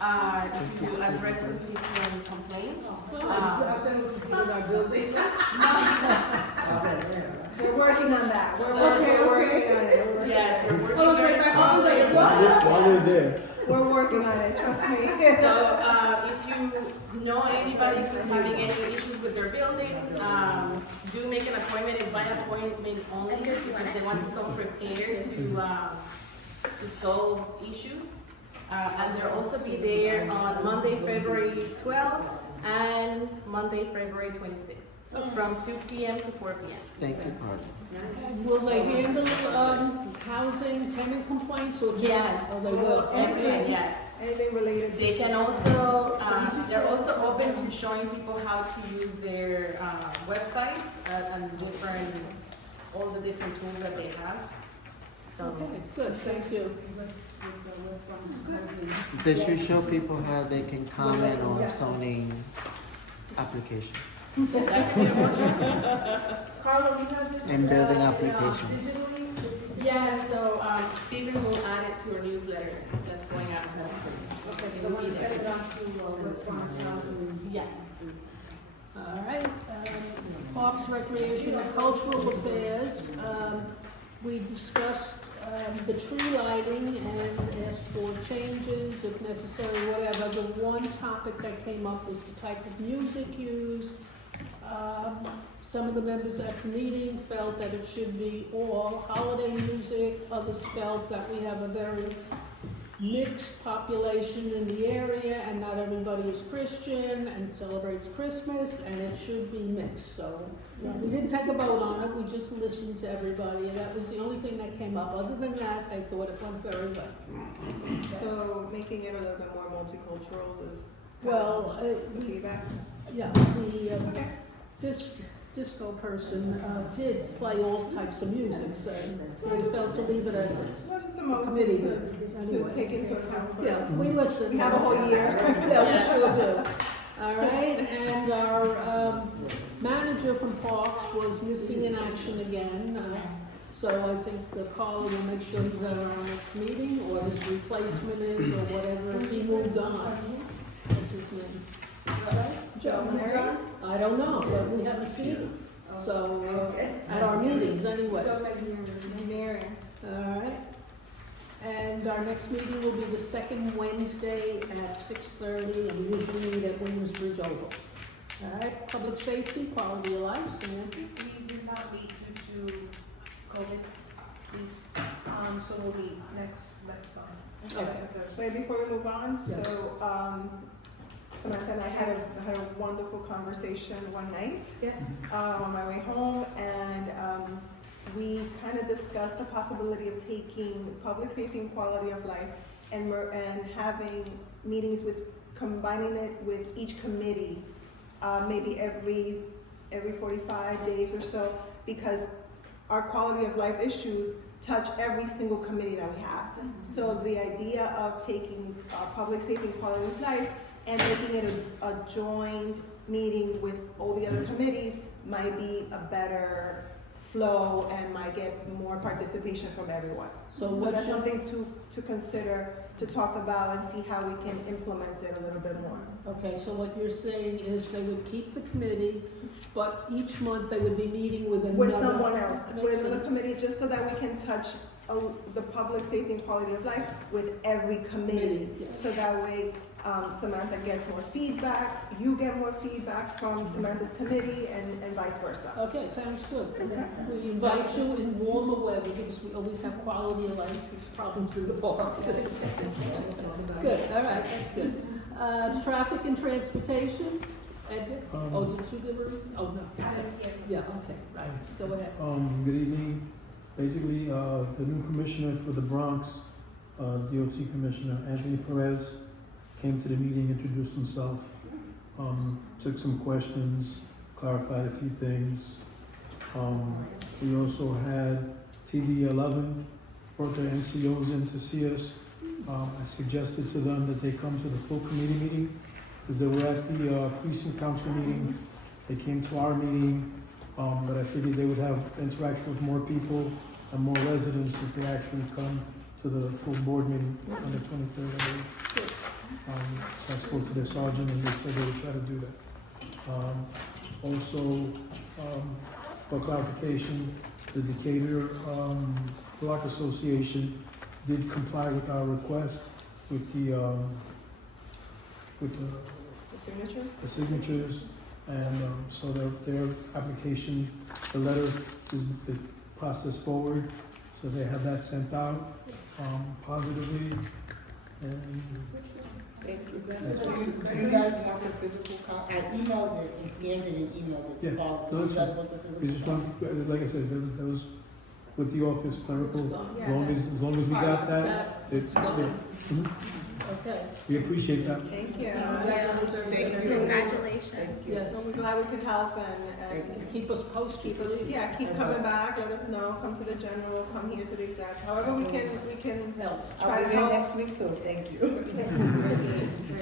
to address constituent complaints. We're working on that. We're Okay, working on it. We're working- Yes, we're working I was like, very what? While we're there, We're working on it, trust me. So, if you know anybody who's having any issues with their building, do make an appointment. It's by appointment only because they want to come prepared to solve issues. And they'll also be there on Monday, February 12th and Monday, February 26th, from 2 p.m. to 4 p.m. Thank you, Carla. Will they handle, housing tenant complaints or just? Yes. Oh, they will, okay. Yes. Anything related to. They can also, they're also open to showing people how to use their websites and different, all the different tools that they have. So, Okay, good, thank you. They should show people how they can comment on zoning application Carla, we have this. and building applications. Digitally? yeah, so Stephen will add it to our newsletter that's going out. Okay, so when you send it on to West Bronx Housing. Yes. All right, Parks, Recreation, and Cultural Affairs, we discussed, the tree lighting and asked for changes, if necessary, whatever. The one topic that came up was the type of music used. Some of the members at the meeting felt that it should be all holiday music, others felt that we have a very mixed population in the area, and not everybody is Christian and celebrates Christmas, and it should be mixed. So we didn't take a vote on it, we just listened to everybody, and that was the only thing that came up. Other than that, I thought it went very well. So making it a little bit more multicultural is. Well, The feedback. yeah, the disco person did play all types of music, so they felt to leave it as is. Not just a Committee motive to anyway. take into account for. Yeah, we listen. We have a whole year. Yeah, we sure do. All right, and our manager from Parks was missing in action again. So I think Carla will make sure he's at our next meeting, or his replacement is, or whatever, he moved on. What's his name? Joe Mary? I don't know, but we haven't seen him. So, at our meetings anyway. Mary. All right. And our next meeting will be the second Wednesday at 6:30, and we usually meet at Williamsbridge Oval. All right, public safety, quality of life, Samantha. We did not meet due to COVID. So we'll meet next time. Okay. Wait, before we move on, Yes. so, Samantha and I had a wonderful conversation one night, Yes. on my way home, and, we kind of discussed the possibility of taking public safety and quality of life and having meetings combining it with each committee, maybe every 45 days or so, because our quality of life issues touch every single committee that we have. So the idea of taking public safety and quality of life and making it a joint meeting with all the other committees might be a better flow and might get more participation from everyone. So So what that's should, something to consider, to talk about and see how we can implement it a little bit more. okay, so what you're saying is they would keep the committee, but each month they would be meeting with another. With someone else, Makes with the sense. committee, just so that we can touch the public safety and quality of life with every committee. Yes. So that way, Samantha gets more feedback, you get more feedback from Samantha's committee, and vice versa. Okay, sounds good. And then we invite you in warmer weather because we always have quality of life problems in the parks. Good, all right, that's good. Traffic and transportation, Edgar? Oh, did you give her? Oh, no. Yeah, okay, right, go ahead. Good evening. Basically, the new commissioner for the Bronx, DOT Commissioner Anthony Perez, came to the meeting, introduced himself, took some questions, clarified a few things. We also had TV 11 brought their NCOs in to see us. I suggested to them that they come to the full committee meeting, because they were at the precinct council meeting. They came to our meeting, but I figured they would have interaction with more people and more residents if they actually come to the full board meeting on the 23rd, I believe. So I spoke to their sergeant and they said they would try to do that. Also, for clarification, the Decatur Block Association did comply with our request with the Signature? the signatures, and so their application, the letter is processed forward, so they have that sent out positively, and Thank you. Do you guys want the physical copy? I emailed it, and scanned it and emailed it to Yeah, Paul. so Do you that's guys want the we physical just copy? want, like I said, that was with the office It's clerical, gone. as long as we got that, It's yeah. gone. Mhm. Okay, We appreciate that. Thank you. Thank you. Congratulations. Thank you. yes. So we're glad we could help and Keep us posted, please. yeah, keep coming back, let us know, come to the general, come here to the exec, however we can Help. I'll try be to there help. next week, so thank you.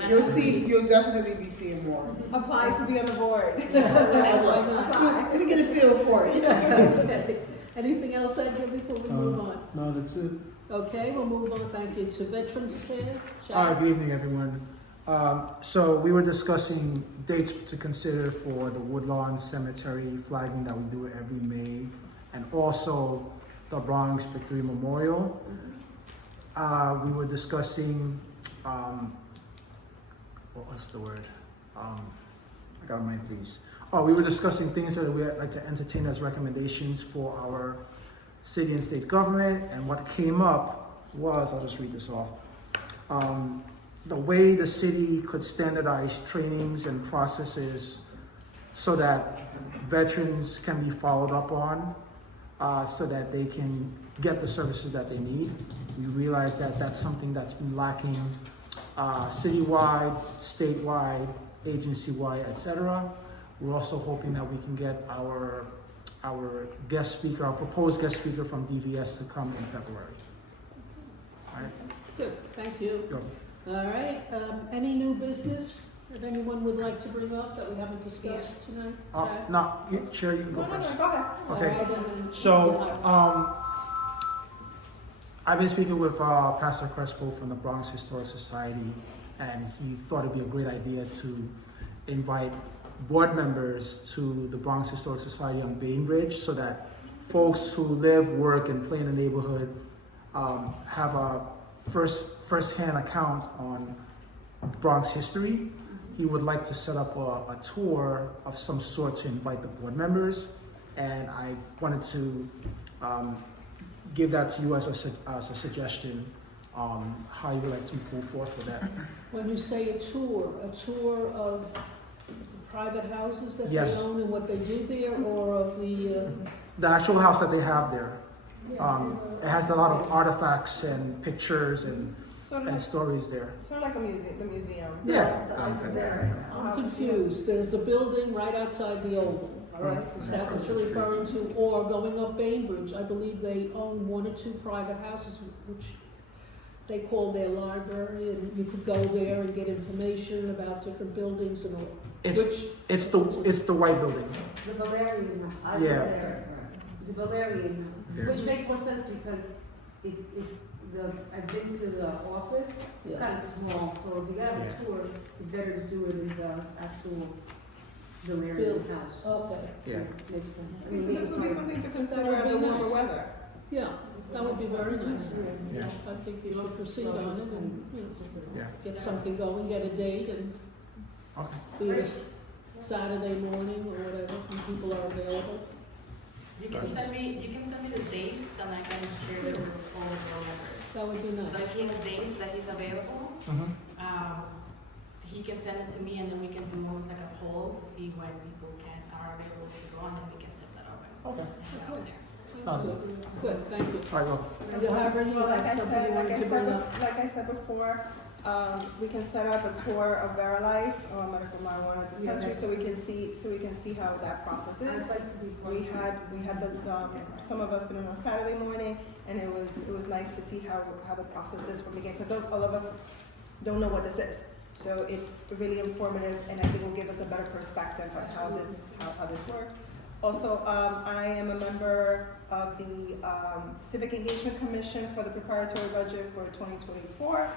You'll definitely be seeing more of me. Apply to be on the board. I will. Apply. Let me get a feel for it. Okay. Anything else, Edgar, before we move on? No, that's it. Okay, we'll move on, thank you, to Veterans Affairs. Good evening, everyone. So we were discussing dates to consider for the Woodlawn Cemetery flagging that we do every May, and also the Bronx Victory Memorial. We were discussing, what was the word? I got my freeze. Oh, we were discussing things that we'd like to entertain as recommendations for our city and state government, and what came up was, I'll just read this off. The way the city could standardize trainings and processes so that veterans can be followed up on, so that they can get the services that they need. We realize that that's something that's been lacking citywide, statewide, agency-wide, etc. We're also hoping that we can get our guest speaker, our proposed guest speaker from DVS to come in February. All right. Good, thank you. Go. All right, any new business that anyone would like to bring up that we haven't discussed tonight? Chad? No, Chair, you can go No, first. go ahead. All Okay. right, and then- So, I've been speaking with Pastor Crespo from the Bronx Historic Society, and he thought it'd be a great idea to invite board members to the Bronx Historic Society on Bainbridge, so that folks who live, work, and play in the neighborhood have a first-hand account on Bronx history. He would like to set up a tour of some sort to invite the board members, and I wanted to give that to you as a suggestion, how you would like to move forward with that. When you say a tour of the private houses that they Yes. own and what they do there, or of the, The actual house that they have there, it has a lot of artifacts and pictures and Sort of and like, stories there. sort of like a museum, the museum. Yeah. I'm confused, there's a building right outside the Oval, all right? Is that what you're referring to? Or going up Bainbridge, I believe they own one or two private houses, which they call their library, and you could go there and get information about different buildings and all. It's the white building. The Valerian House. Yeah. The Valerian House, There's- which makes more sense because I've been to the office, it's Yeah. kind of small, so if you got a Yeah. tour, it's better to do it in the actual Valerian Build. House. Okay, Yeah. Makes sense. I So mean, this would be something to consider would in be the warmer nice. weather. yeah, that would be very nice. Yeah. I think you should proceed on it and, you know, Yeah. get something going, get a date, and Okay. be it a Saturday morning or whatever, when people are available. You can send me the dates and I can share them with all of our members. That would be So nice. if he has dates that he's available, he can send it to me and then we can do almost like a poll to see when people are available to go and then we can set that up and Okay. hang out there. Sounds good. Good, thank you. All right, well, However, you Well, have something you wanted to bring up. like I said before, we can set up a tour of Verilife or medical marijuana dispensary, so we can see how that process is. I'd like to be part We of it. had some of us did it on Saturday morning, and it was nice to see how the process is from the beginning, because all of us don't know what this is. So it's really informative, and I think will give us a better perspective on how this works. Also, I am a member of the Civic Engagement Commission for the preparatory budget for 2024.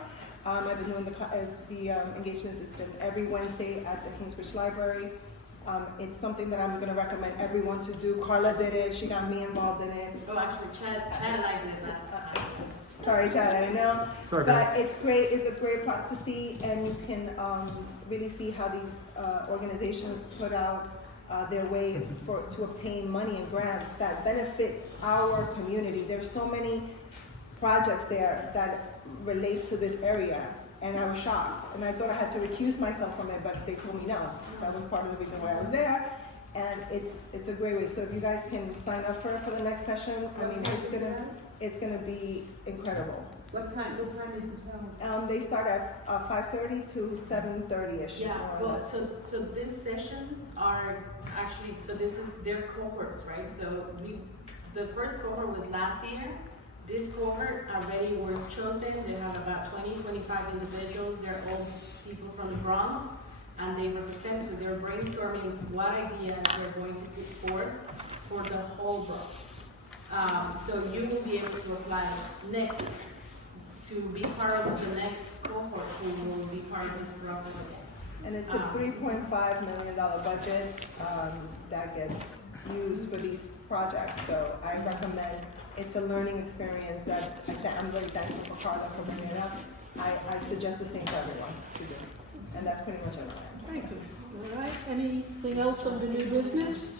I've been doing the engagements. It's been every Wednesday at the Kingsbridge Library. It's something that I'm going to recommend everyone to do. Carla did it. She got me involved in it. Oh, actually, Chad and I did it last time. Sorry, Chad, I didn't know. sorry, But it's great. It's a great part to see, and you can really see how these organizations put out their way to obtain money and grants that benefit our community. There's so many projects there that relate to this area, and I was shocked. And I thought I had to recuse myself from it, but they told me no. That was part of the reason why I was there. And it's a great way. So if you guys can sign up for it for the next session, I mean, it's gonna be incredible. What time is it held? They start at 5:30 to 7:30ish. Yeah, more or well, less. so these sessions are actually, so this is their cohorts, right? So the first cohort was last year. This cohort already was chosen. They have about 25 individuals. They're all people from the Bronx, and they represent, they're brainstorming what ideas they're going to put forth for the whole Bronx. So you will be able to apply next year to be part of the next cohort who will be part of this process again. And it's a $3.5 million budget that gets used for these projects. So I recommend, it's a learning experience that I'm really thankful for Carla for bringing it up. I suggest the same for everyone to do. And that's pretty much it. Thank you. All right, anything else under new business?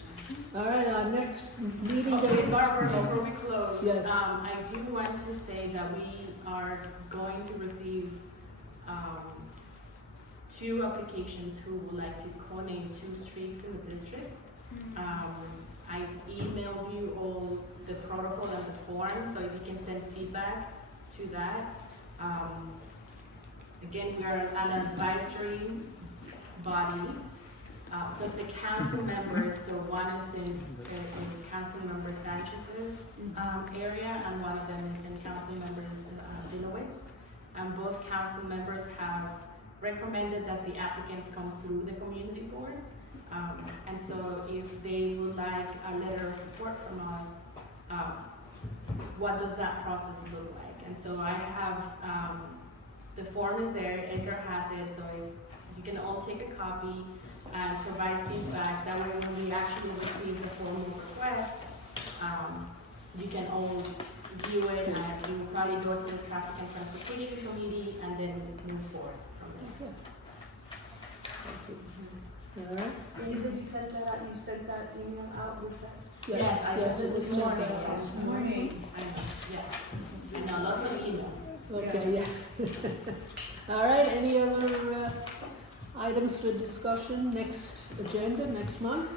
All right, our next meeting date Okay, is... Barbara, before we close, Yes. I do want to say that we are going to receive 2 applications who would like to co-name 2 streets in the district. I emailed you all the protocol and the form, so if you can send feedback to that. Again, we are an advisory body, but the council members, so one is in Council Member Sanchez's area, and one of them is in Council Member Dinowitz. And both council members have recommended that the applicants come through the community board. And so if they would like a letter of support from us, what does that process look like? And so I have, the form is there, Edgar has it, so if you can all take a copy and provide feedback. That way when we actually receive the formal request, you can all view it and you will probably go to the Traffic and Transportation Committee and then move forward from there. All right? And you said you sent that email out, was that? Yes, I yes, sent it it was this morning. sent out Yes. this morning. Yes. I know, lots of emails. Okay, yes. All right, any other items for discussion, next agenda, next month?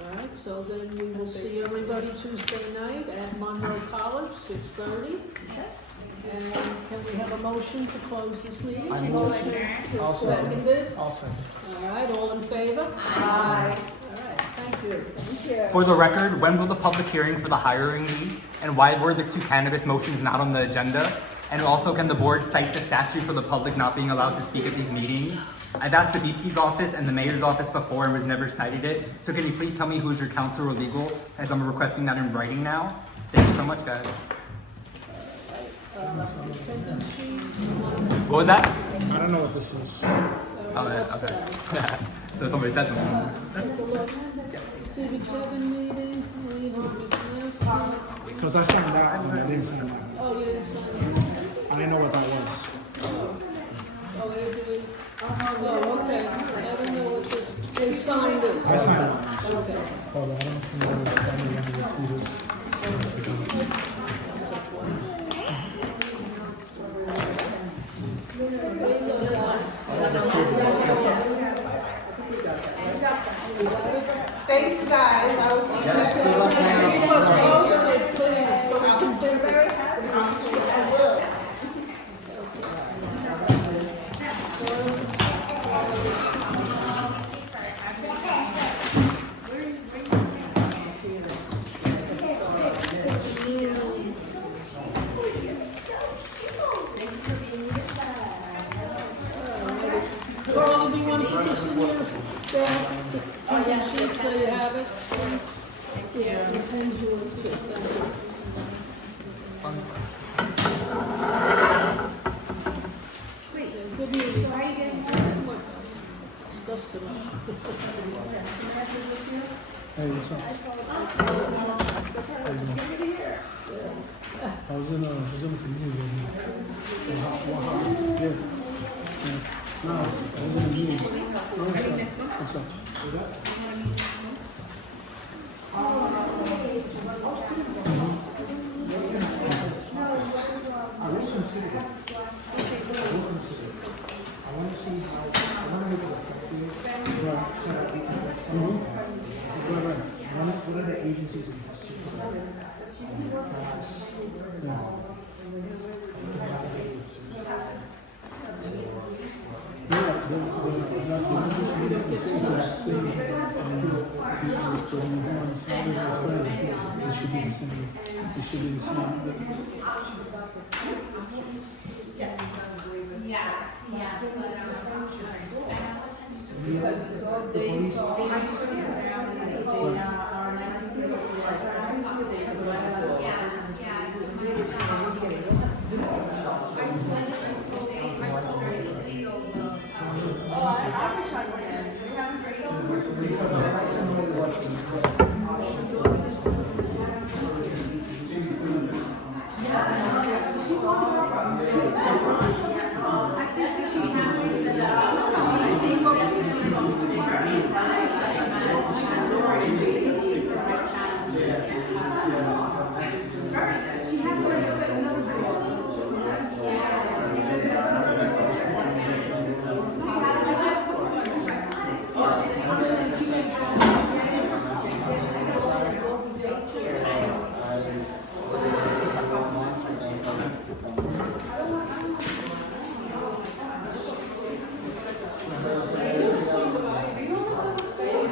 All right, so then we will see everybody Tuesday night at Monroe College, 6:30. And can we have a motion to close this meeting? I move Motion I'll second. seconded. I'll second. All right, all in favor? Aye. All right, thank you. Thank you. For the record, when will the public hearing for the hiring be? And why were the 2 cannabis motions not on the agenda? And also, can the board cite the statute for the public not being allowed to speak at these meetings? I've asked the VP's office and the mayor's office before and was never cited it. So can you please tell me who's your counsel or legal, as I'm requesting that in writing now? Thank you so much, guys. What was that? I don't know what this is. Oh, okay. So somebody said something. Civic 7 meeting, Because I signed that one, I didn't sign that one. oh, you didn't sign it? I didn't know what that was. Oh, they're doing, oh, okay, I don't know what they signed this. I signed it. Okay. Hold on, I don't know if I'm gonna see this. Thank you guys, I will see you next time. You must post it, please, so we can visit. I will. Carl, do you want to put this in your bag? Take a sheet so you have it, please? Yeah, and pen's yours too, thank you. Yeah, good news. How are you getting home? Disgusting. Hey, what's up? I was in a community. Yeah. No, I was in a meeting. What's up? I will consider it. I will consider it. I want to see how, I want to make it effective. Right. So that we can get some. Right. What are the agencies that have supervised?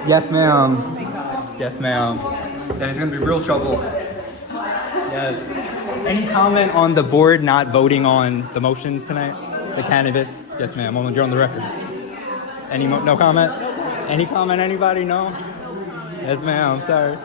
Yes, ma'am. Yes, ma'am. Then it's gonna be real trouble. Yes. Any comment on the board not voting on the motions tonight? The cannabis? Yes, ma'am. You're on the record. Any no comment? Any comment? Anybody? No? Yes, ma'am. Sorry.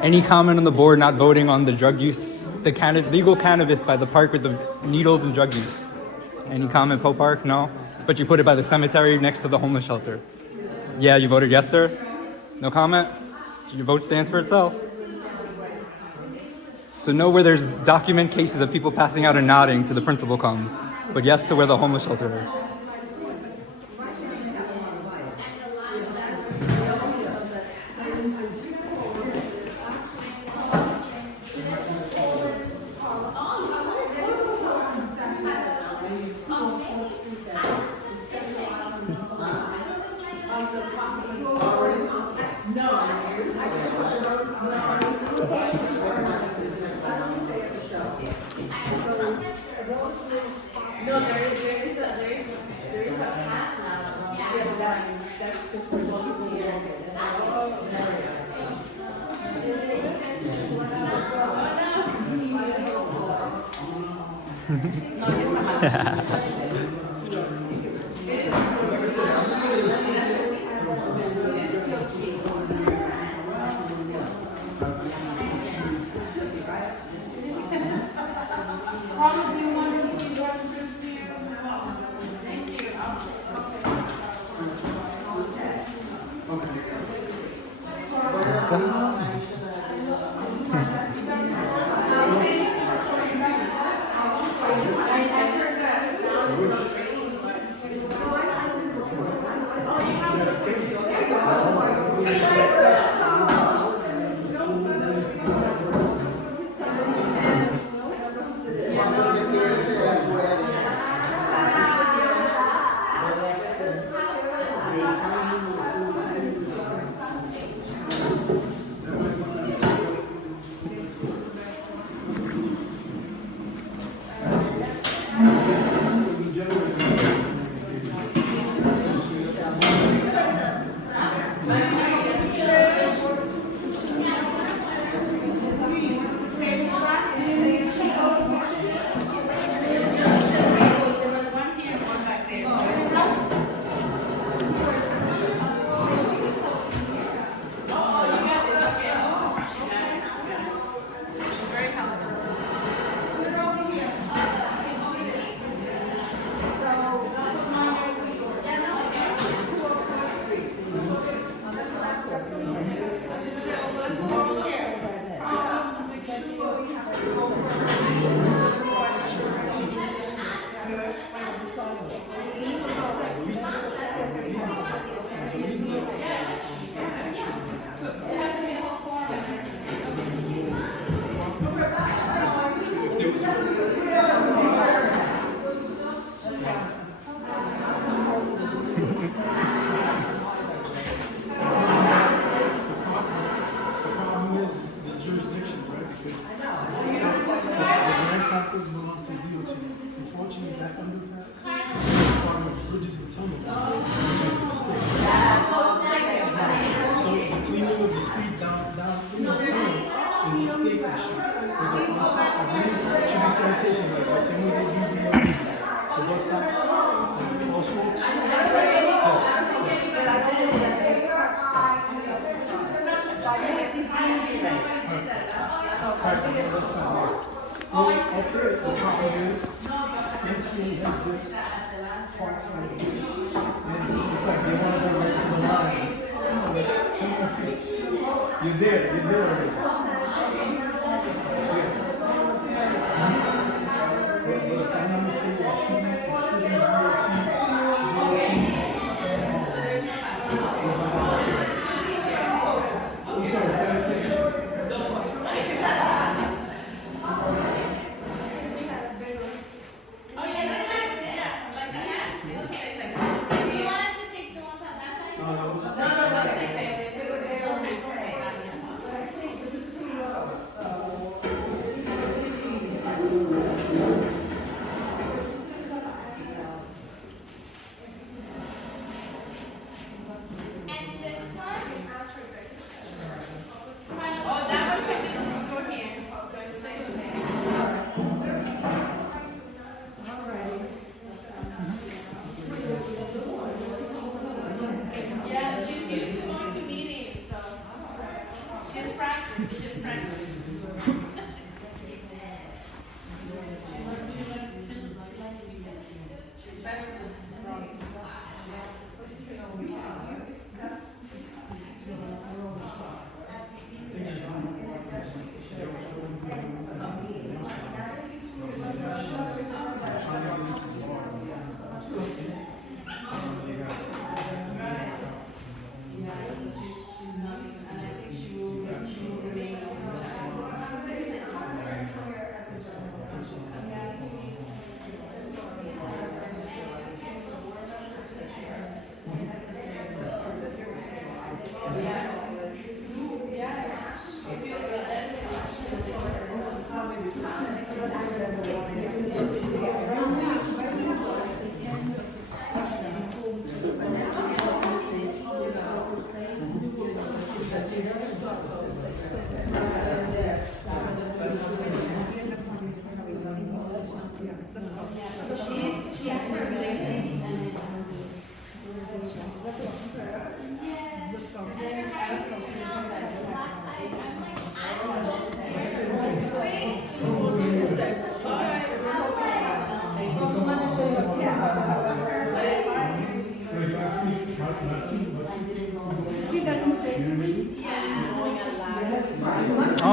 Any comment on the board not voting on the drug use, the legal cannabis by the park with the needles and drug use? Any comment, Poe Park? No? But you put it by the cemetery next to the homeless shelter. Yeah, you voted yes, sir? No comment? Your vote stands for itself. So know where there's document cases of people passing out and nodding till the principal comes. But yes to where the homeless shelter is. No, there is a That's just where people walk Let's go.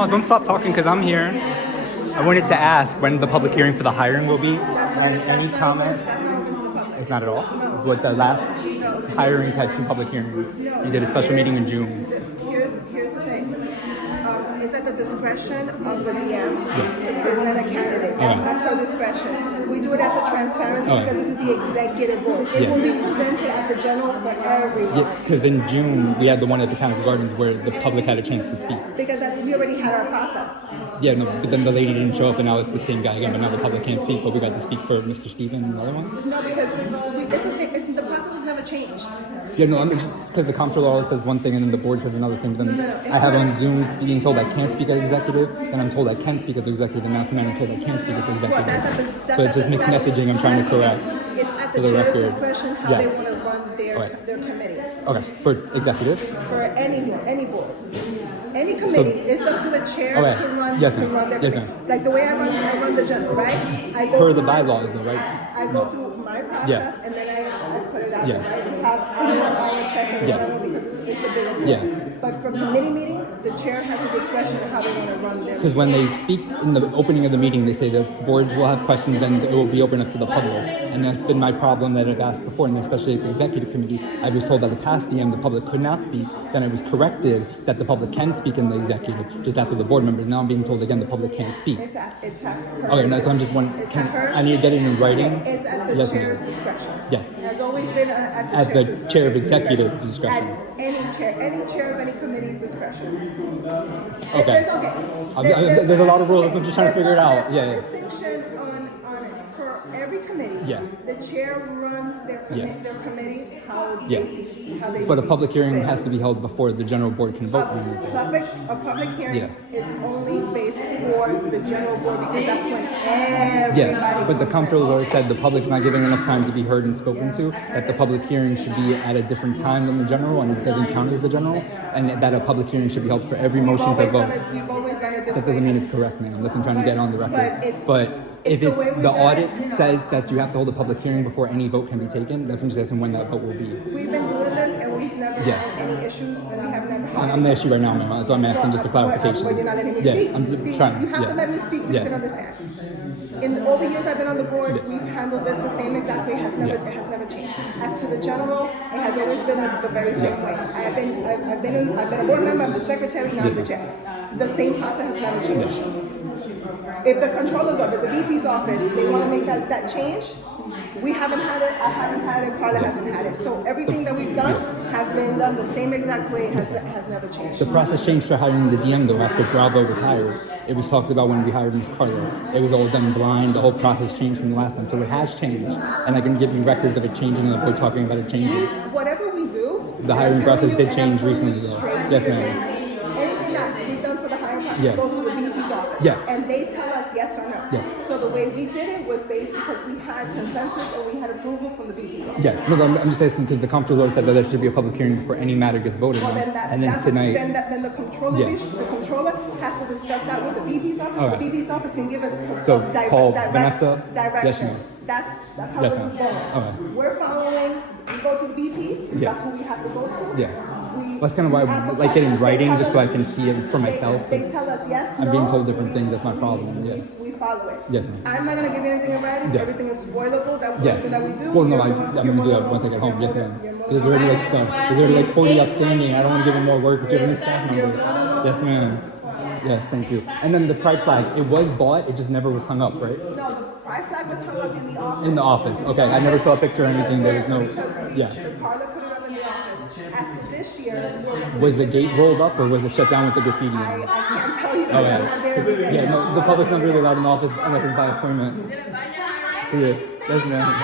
No, don't stop talking because I'm here. I wanted to ask when the public hearing for the hiring will be. And any comment? That's not open to the public. It's not at all? No. But the last No. hirings had 2 public hearings. No. You did a special meeting in June. Here's the thing. It's at the discretion of the DM to present a candidate. That's her discretion. We do it as a transparency because this is the executive board. It will be presented at the general for everyone. Yeah, because in June we had the one at Botanical Gardens where the public had a chance to speak. Because we already had our process. Yeah, no, but then the lady didn't show up and now it's the same guy again, but now the public can't speak, but we got to speak for Mr. Steven and the other ones? No, because it's the same. The process has never changed. Yeah, no, I'm just, because the comptroller always says one thing and then the board says another thing, but then I have on Zooms being told I can't speak at executive, then I'm told I can speak at the executive, and now tonight I'm told I can't speak at the executive. So it's just mixed messaging I'm trying to correct. It's at For the the chair's record. discretion how Yes. they want to run their committee. Okay, for executive? For any board. Any committee, it's up to the chair Okay. to run Yes, to ma'am. run their Yes, committee. ma'am. Like the way I run the general, right? I go Per the through my- bylaws though, right? I go through my process and then I put it out Yeah. there, right? We have our set for the Yeah. general because it's the bigger board. Yeah. But for committee meetings, the chair has the discretion of how they want to run their. Because when they speak in the opening of the meeting, they say the boards will have questions, then it will be open up to the public. And that's been my problem that I've asked before, and especially at the executive committee. I was told that the past DM, the public could not speak. Then I was corrected that the public can speak in the executive, just after the board members. Now I'm being told again the public can't speak. It's at her. Okay, no, so I'm just wondering, It's at her. I need to get it in writing? It's at the Yes, ma'am. chair's discretion. Yes. It has always been at At the chair's chair of discretion. executive discretion. At any chair of any committee's discretion. Okay. There's a lot of rules, I'm just trying to figure it out. There's Yeah, no distinction on it. For every committee, Yeah. the chair runs their committee how Yeah. how they but a see public hearing fit. has to be held before the general board can vote on anything. A public hearing Yeah. is only based for the general board because that's when everybody. Yeah, but the comes in. comptroller said the public's not giving enough time to be heard and spoken to, that the public hearing should be at a different time than the general, and it doesn't count as the general, and that a public hearing should be held for every motion to vote. We've always done it this way. That doesn't mean it's correct, ma'am. That's what I'm trying to get on the record. But If the it's way we've the done audit it. says that you have to hold a public hearing before any vote can be taken, that's what I'm just asking when that vote will be. We've been doing this and we've never Yeah. had any issues and we have never had. I'm the issue right now, ma'am. That's why I'm asking just for clarification. But you're not letting me Yeah, speak. I'm See, trying. you have Yeah. to let me speak so Yeah. you can understand. In all the years I've been on the board, Yeah. we've handled this the same exact way. It has never changed. As to the general, it has always been the very same way. I've been a board member, I'm the secretary, now I'm the chair. The same process has never changed. If the controller's office, the VP's office, they want to make that change, we haven't had it, I haven't had it, Carla hasn't had it. So everything that we've done has been done the same exact way, has never changed. The process changed for hiring the DM though after Bravo was hired. It was talked about when we hired Ms. Carlo. It was all done blind. The whole process changed from the last time. So it has changed. And I can give you records of it changing and the board talking about it changing. Whatever we do. The hiring I'm telling process you, did and I'm change telling you recently, though. straight to Yes, your ma'am. face, anything that we've done for the hiring process Yeah. goes to the VP's office. Yeah. And they tell us yes or no. Yeah. So the way we did it was based because we had consensus and we had approval from the VP's office. Yes, no, I'm just asking because the comptroller said that there should be a public hearing before any matter gets voted Well, on. then And then that's tonight, then the controller's Yeah. issue, the controller has to discuss that with the VP's office. Alright. The VP's office can give us So, call Vanessa? direction. Yes, ma'am. That's how Yes, this ma'am. is going. Alright. We're following, we go to the VP's, Yeah. that's who we have to go to. Yeah. We- Well, that's kind of why we ask I the like getting questions, they writing tell just so us- I can see it for myself. They tell us yes, I'm no. being told different things, that's my problem, yeah. We follow it. Yes, ma'am. I'm not gonna give you anything in writing, Yeah. everything is spoilable, Yeah. everything that we do. Well, no, you're I'm more- going you're to do more that once I get home. than Yes, welcome. ma'am. You're more There's than already like 40 outstanding. I don't want to give them more work. Give them staff You're members. more than welcome. Yes, ma'am. Yes, thank you. And then the pride flag, it was bought, it just never was hung up, right? No, the pride flag was hung up in the office. In the office. Okay, I never saw a picture or anything. There was no. Because Yeah. Carla put it up in the office. As to this year, Was the gate rolled up or was it shut down with the graffiti? I can't tell you Oh, because I'm not there every day. Yeah, no, the public's not really allowed in the office unless it's by appointment. So yes, ma'am.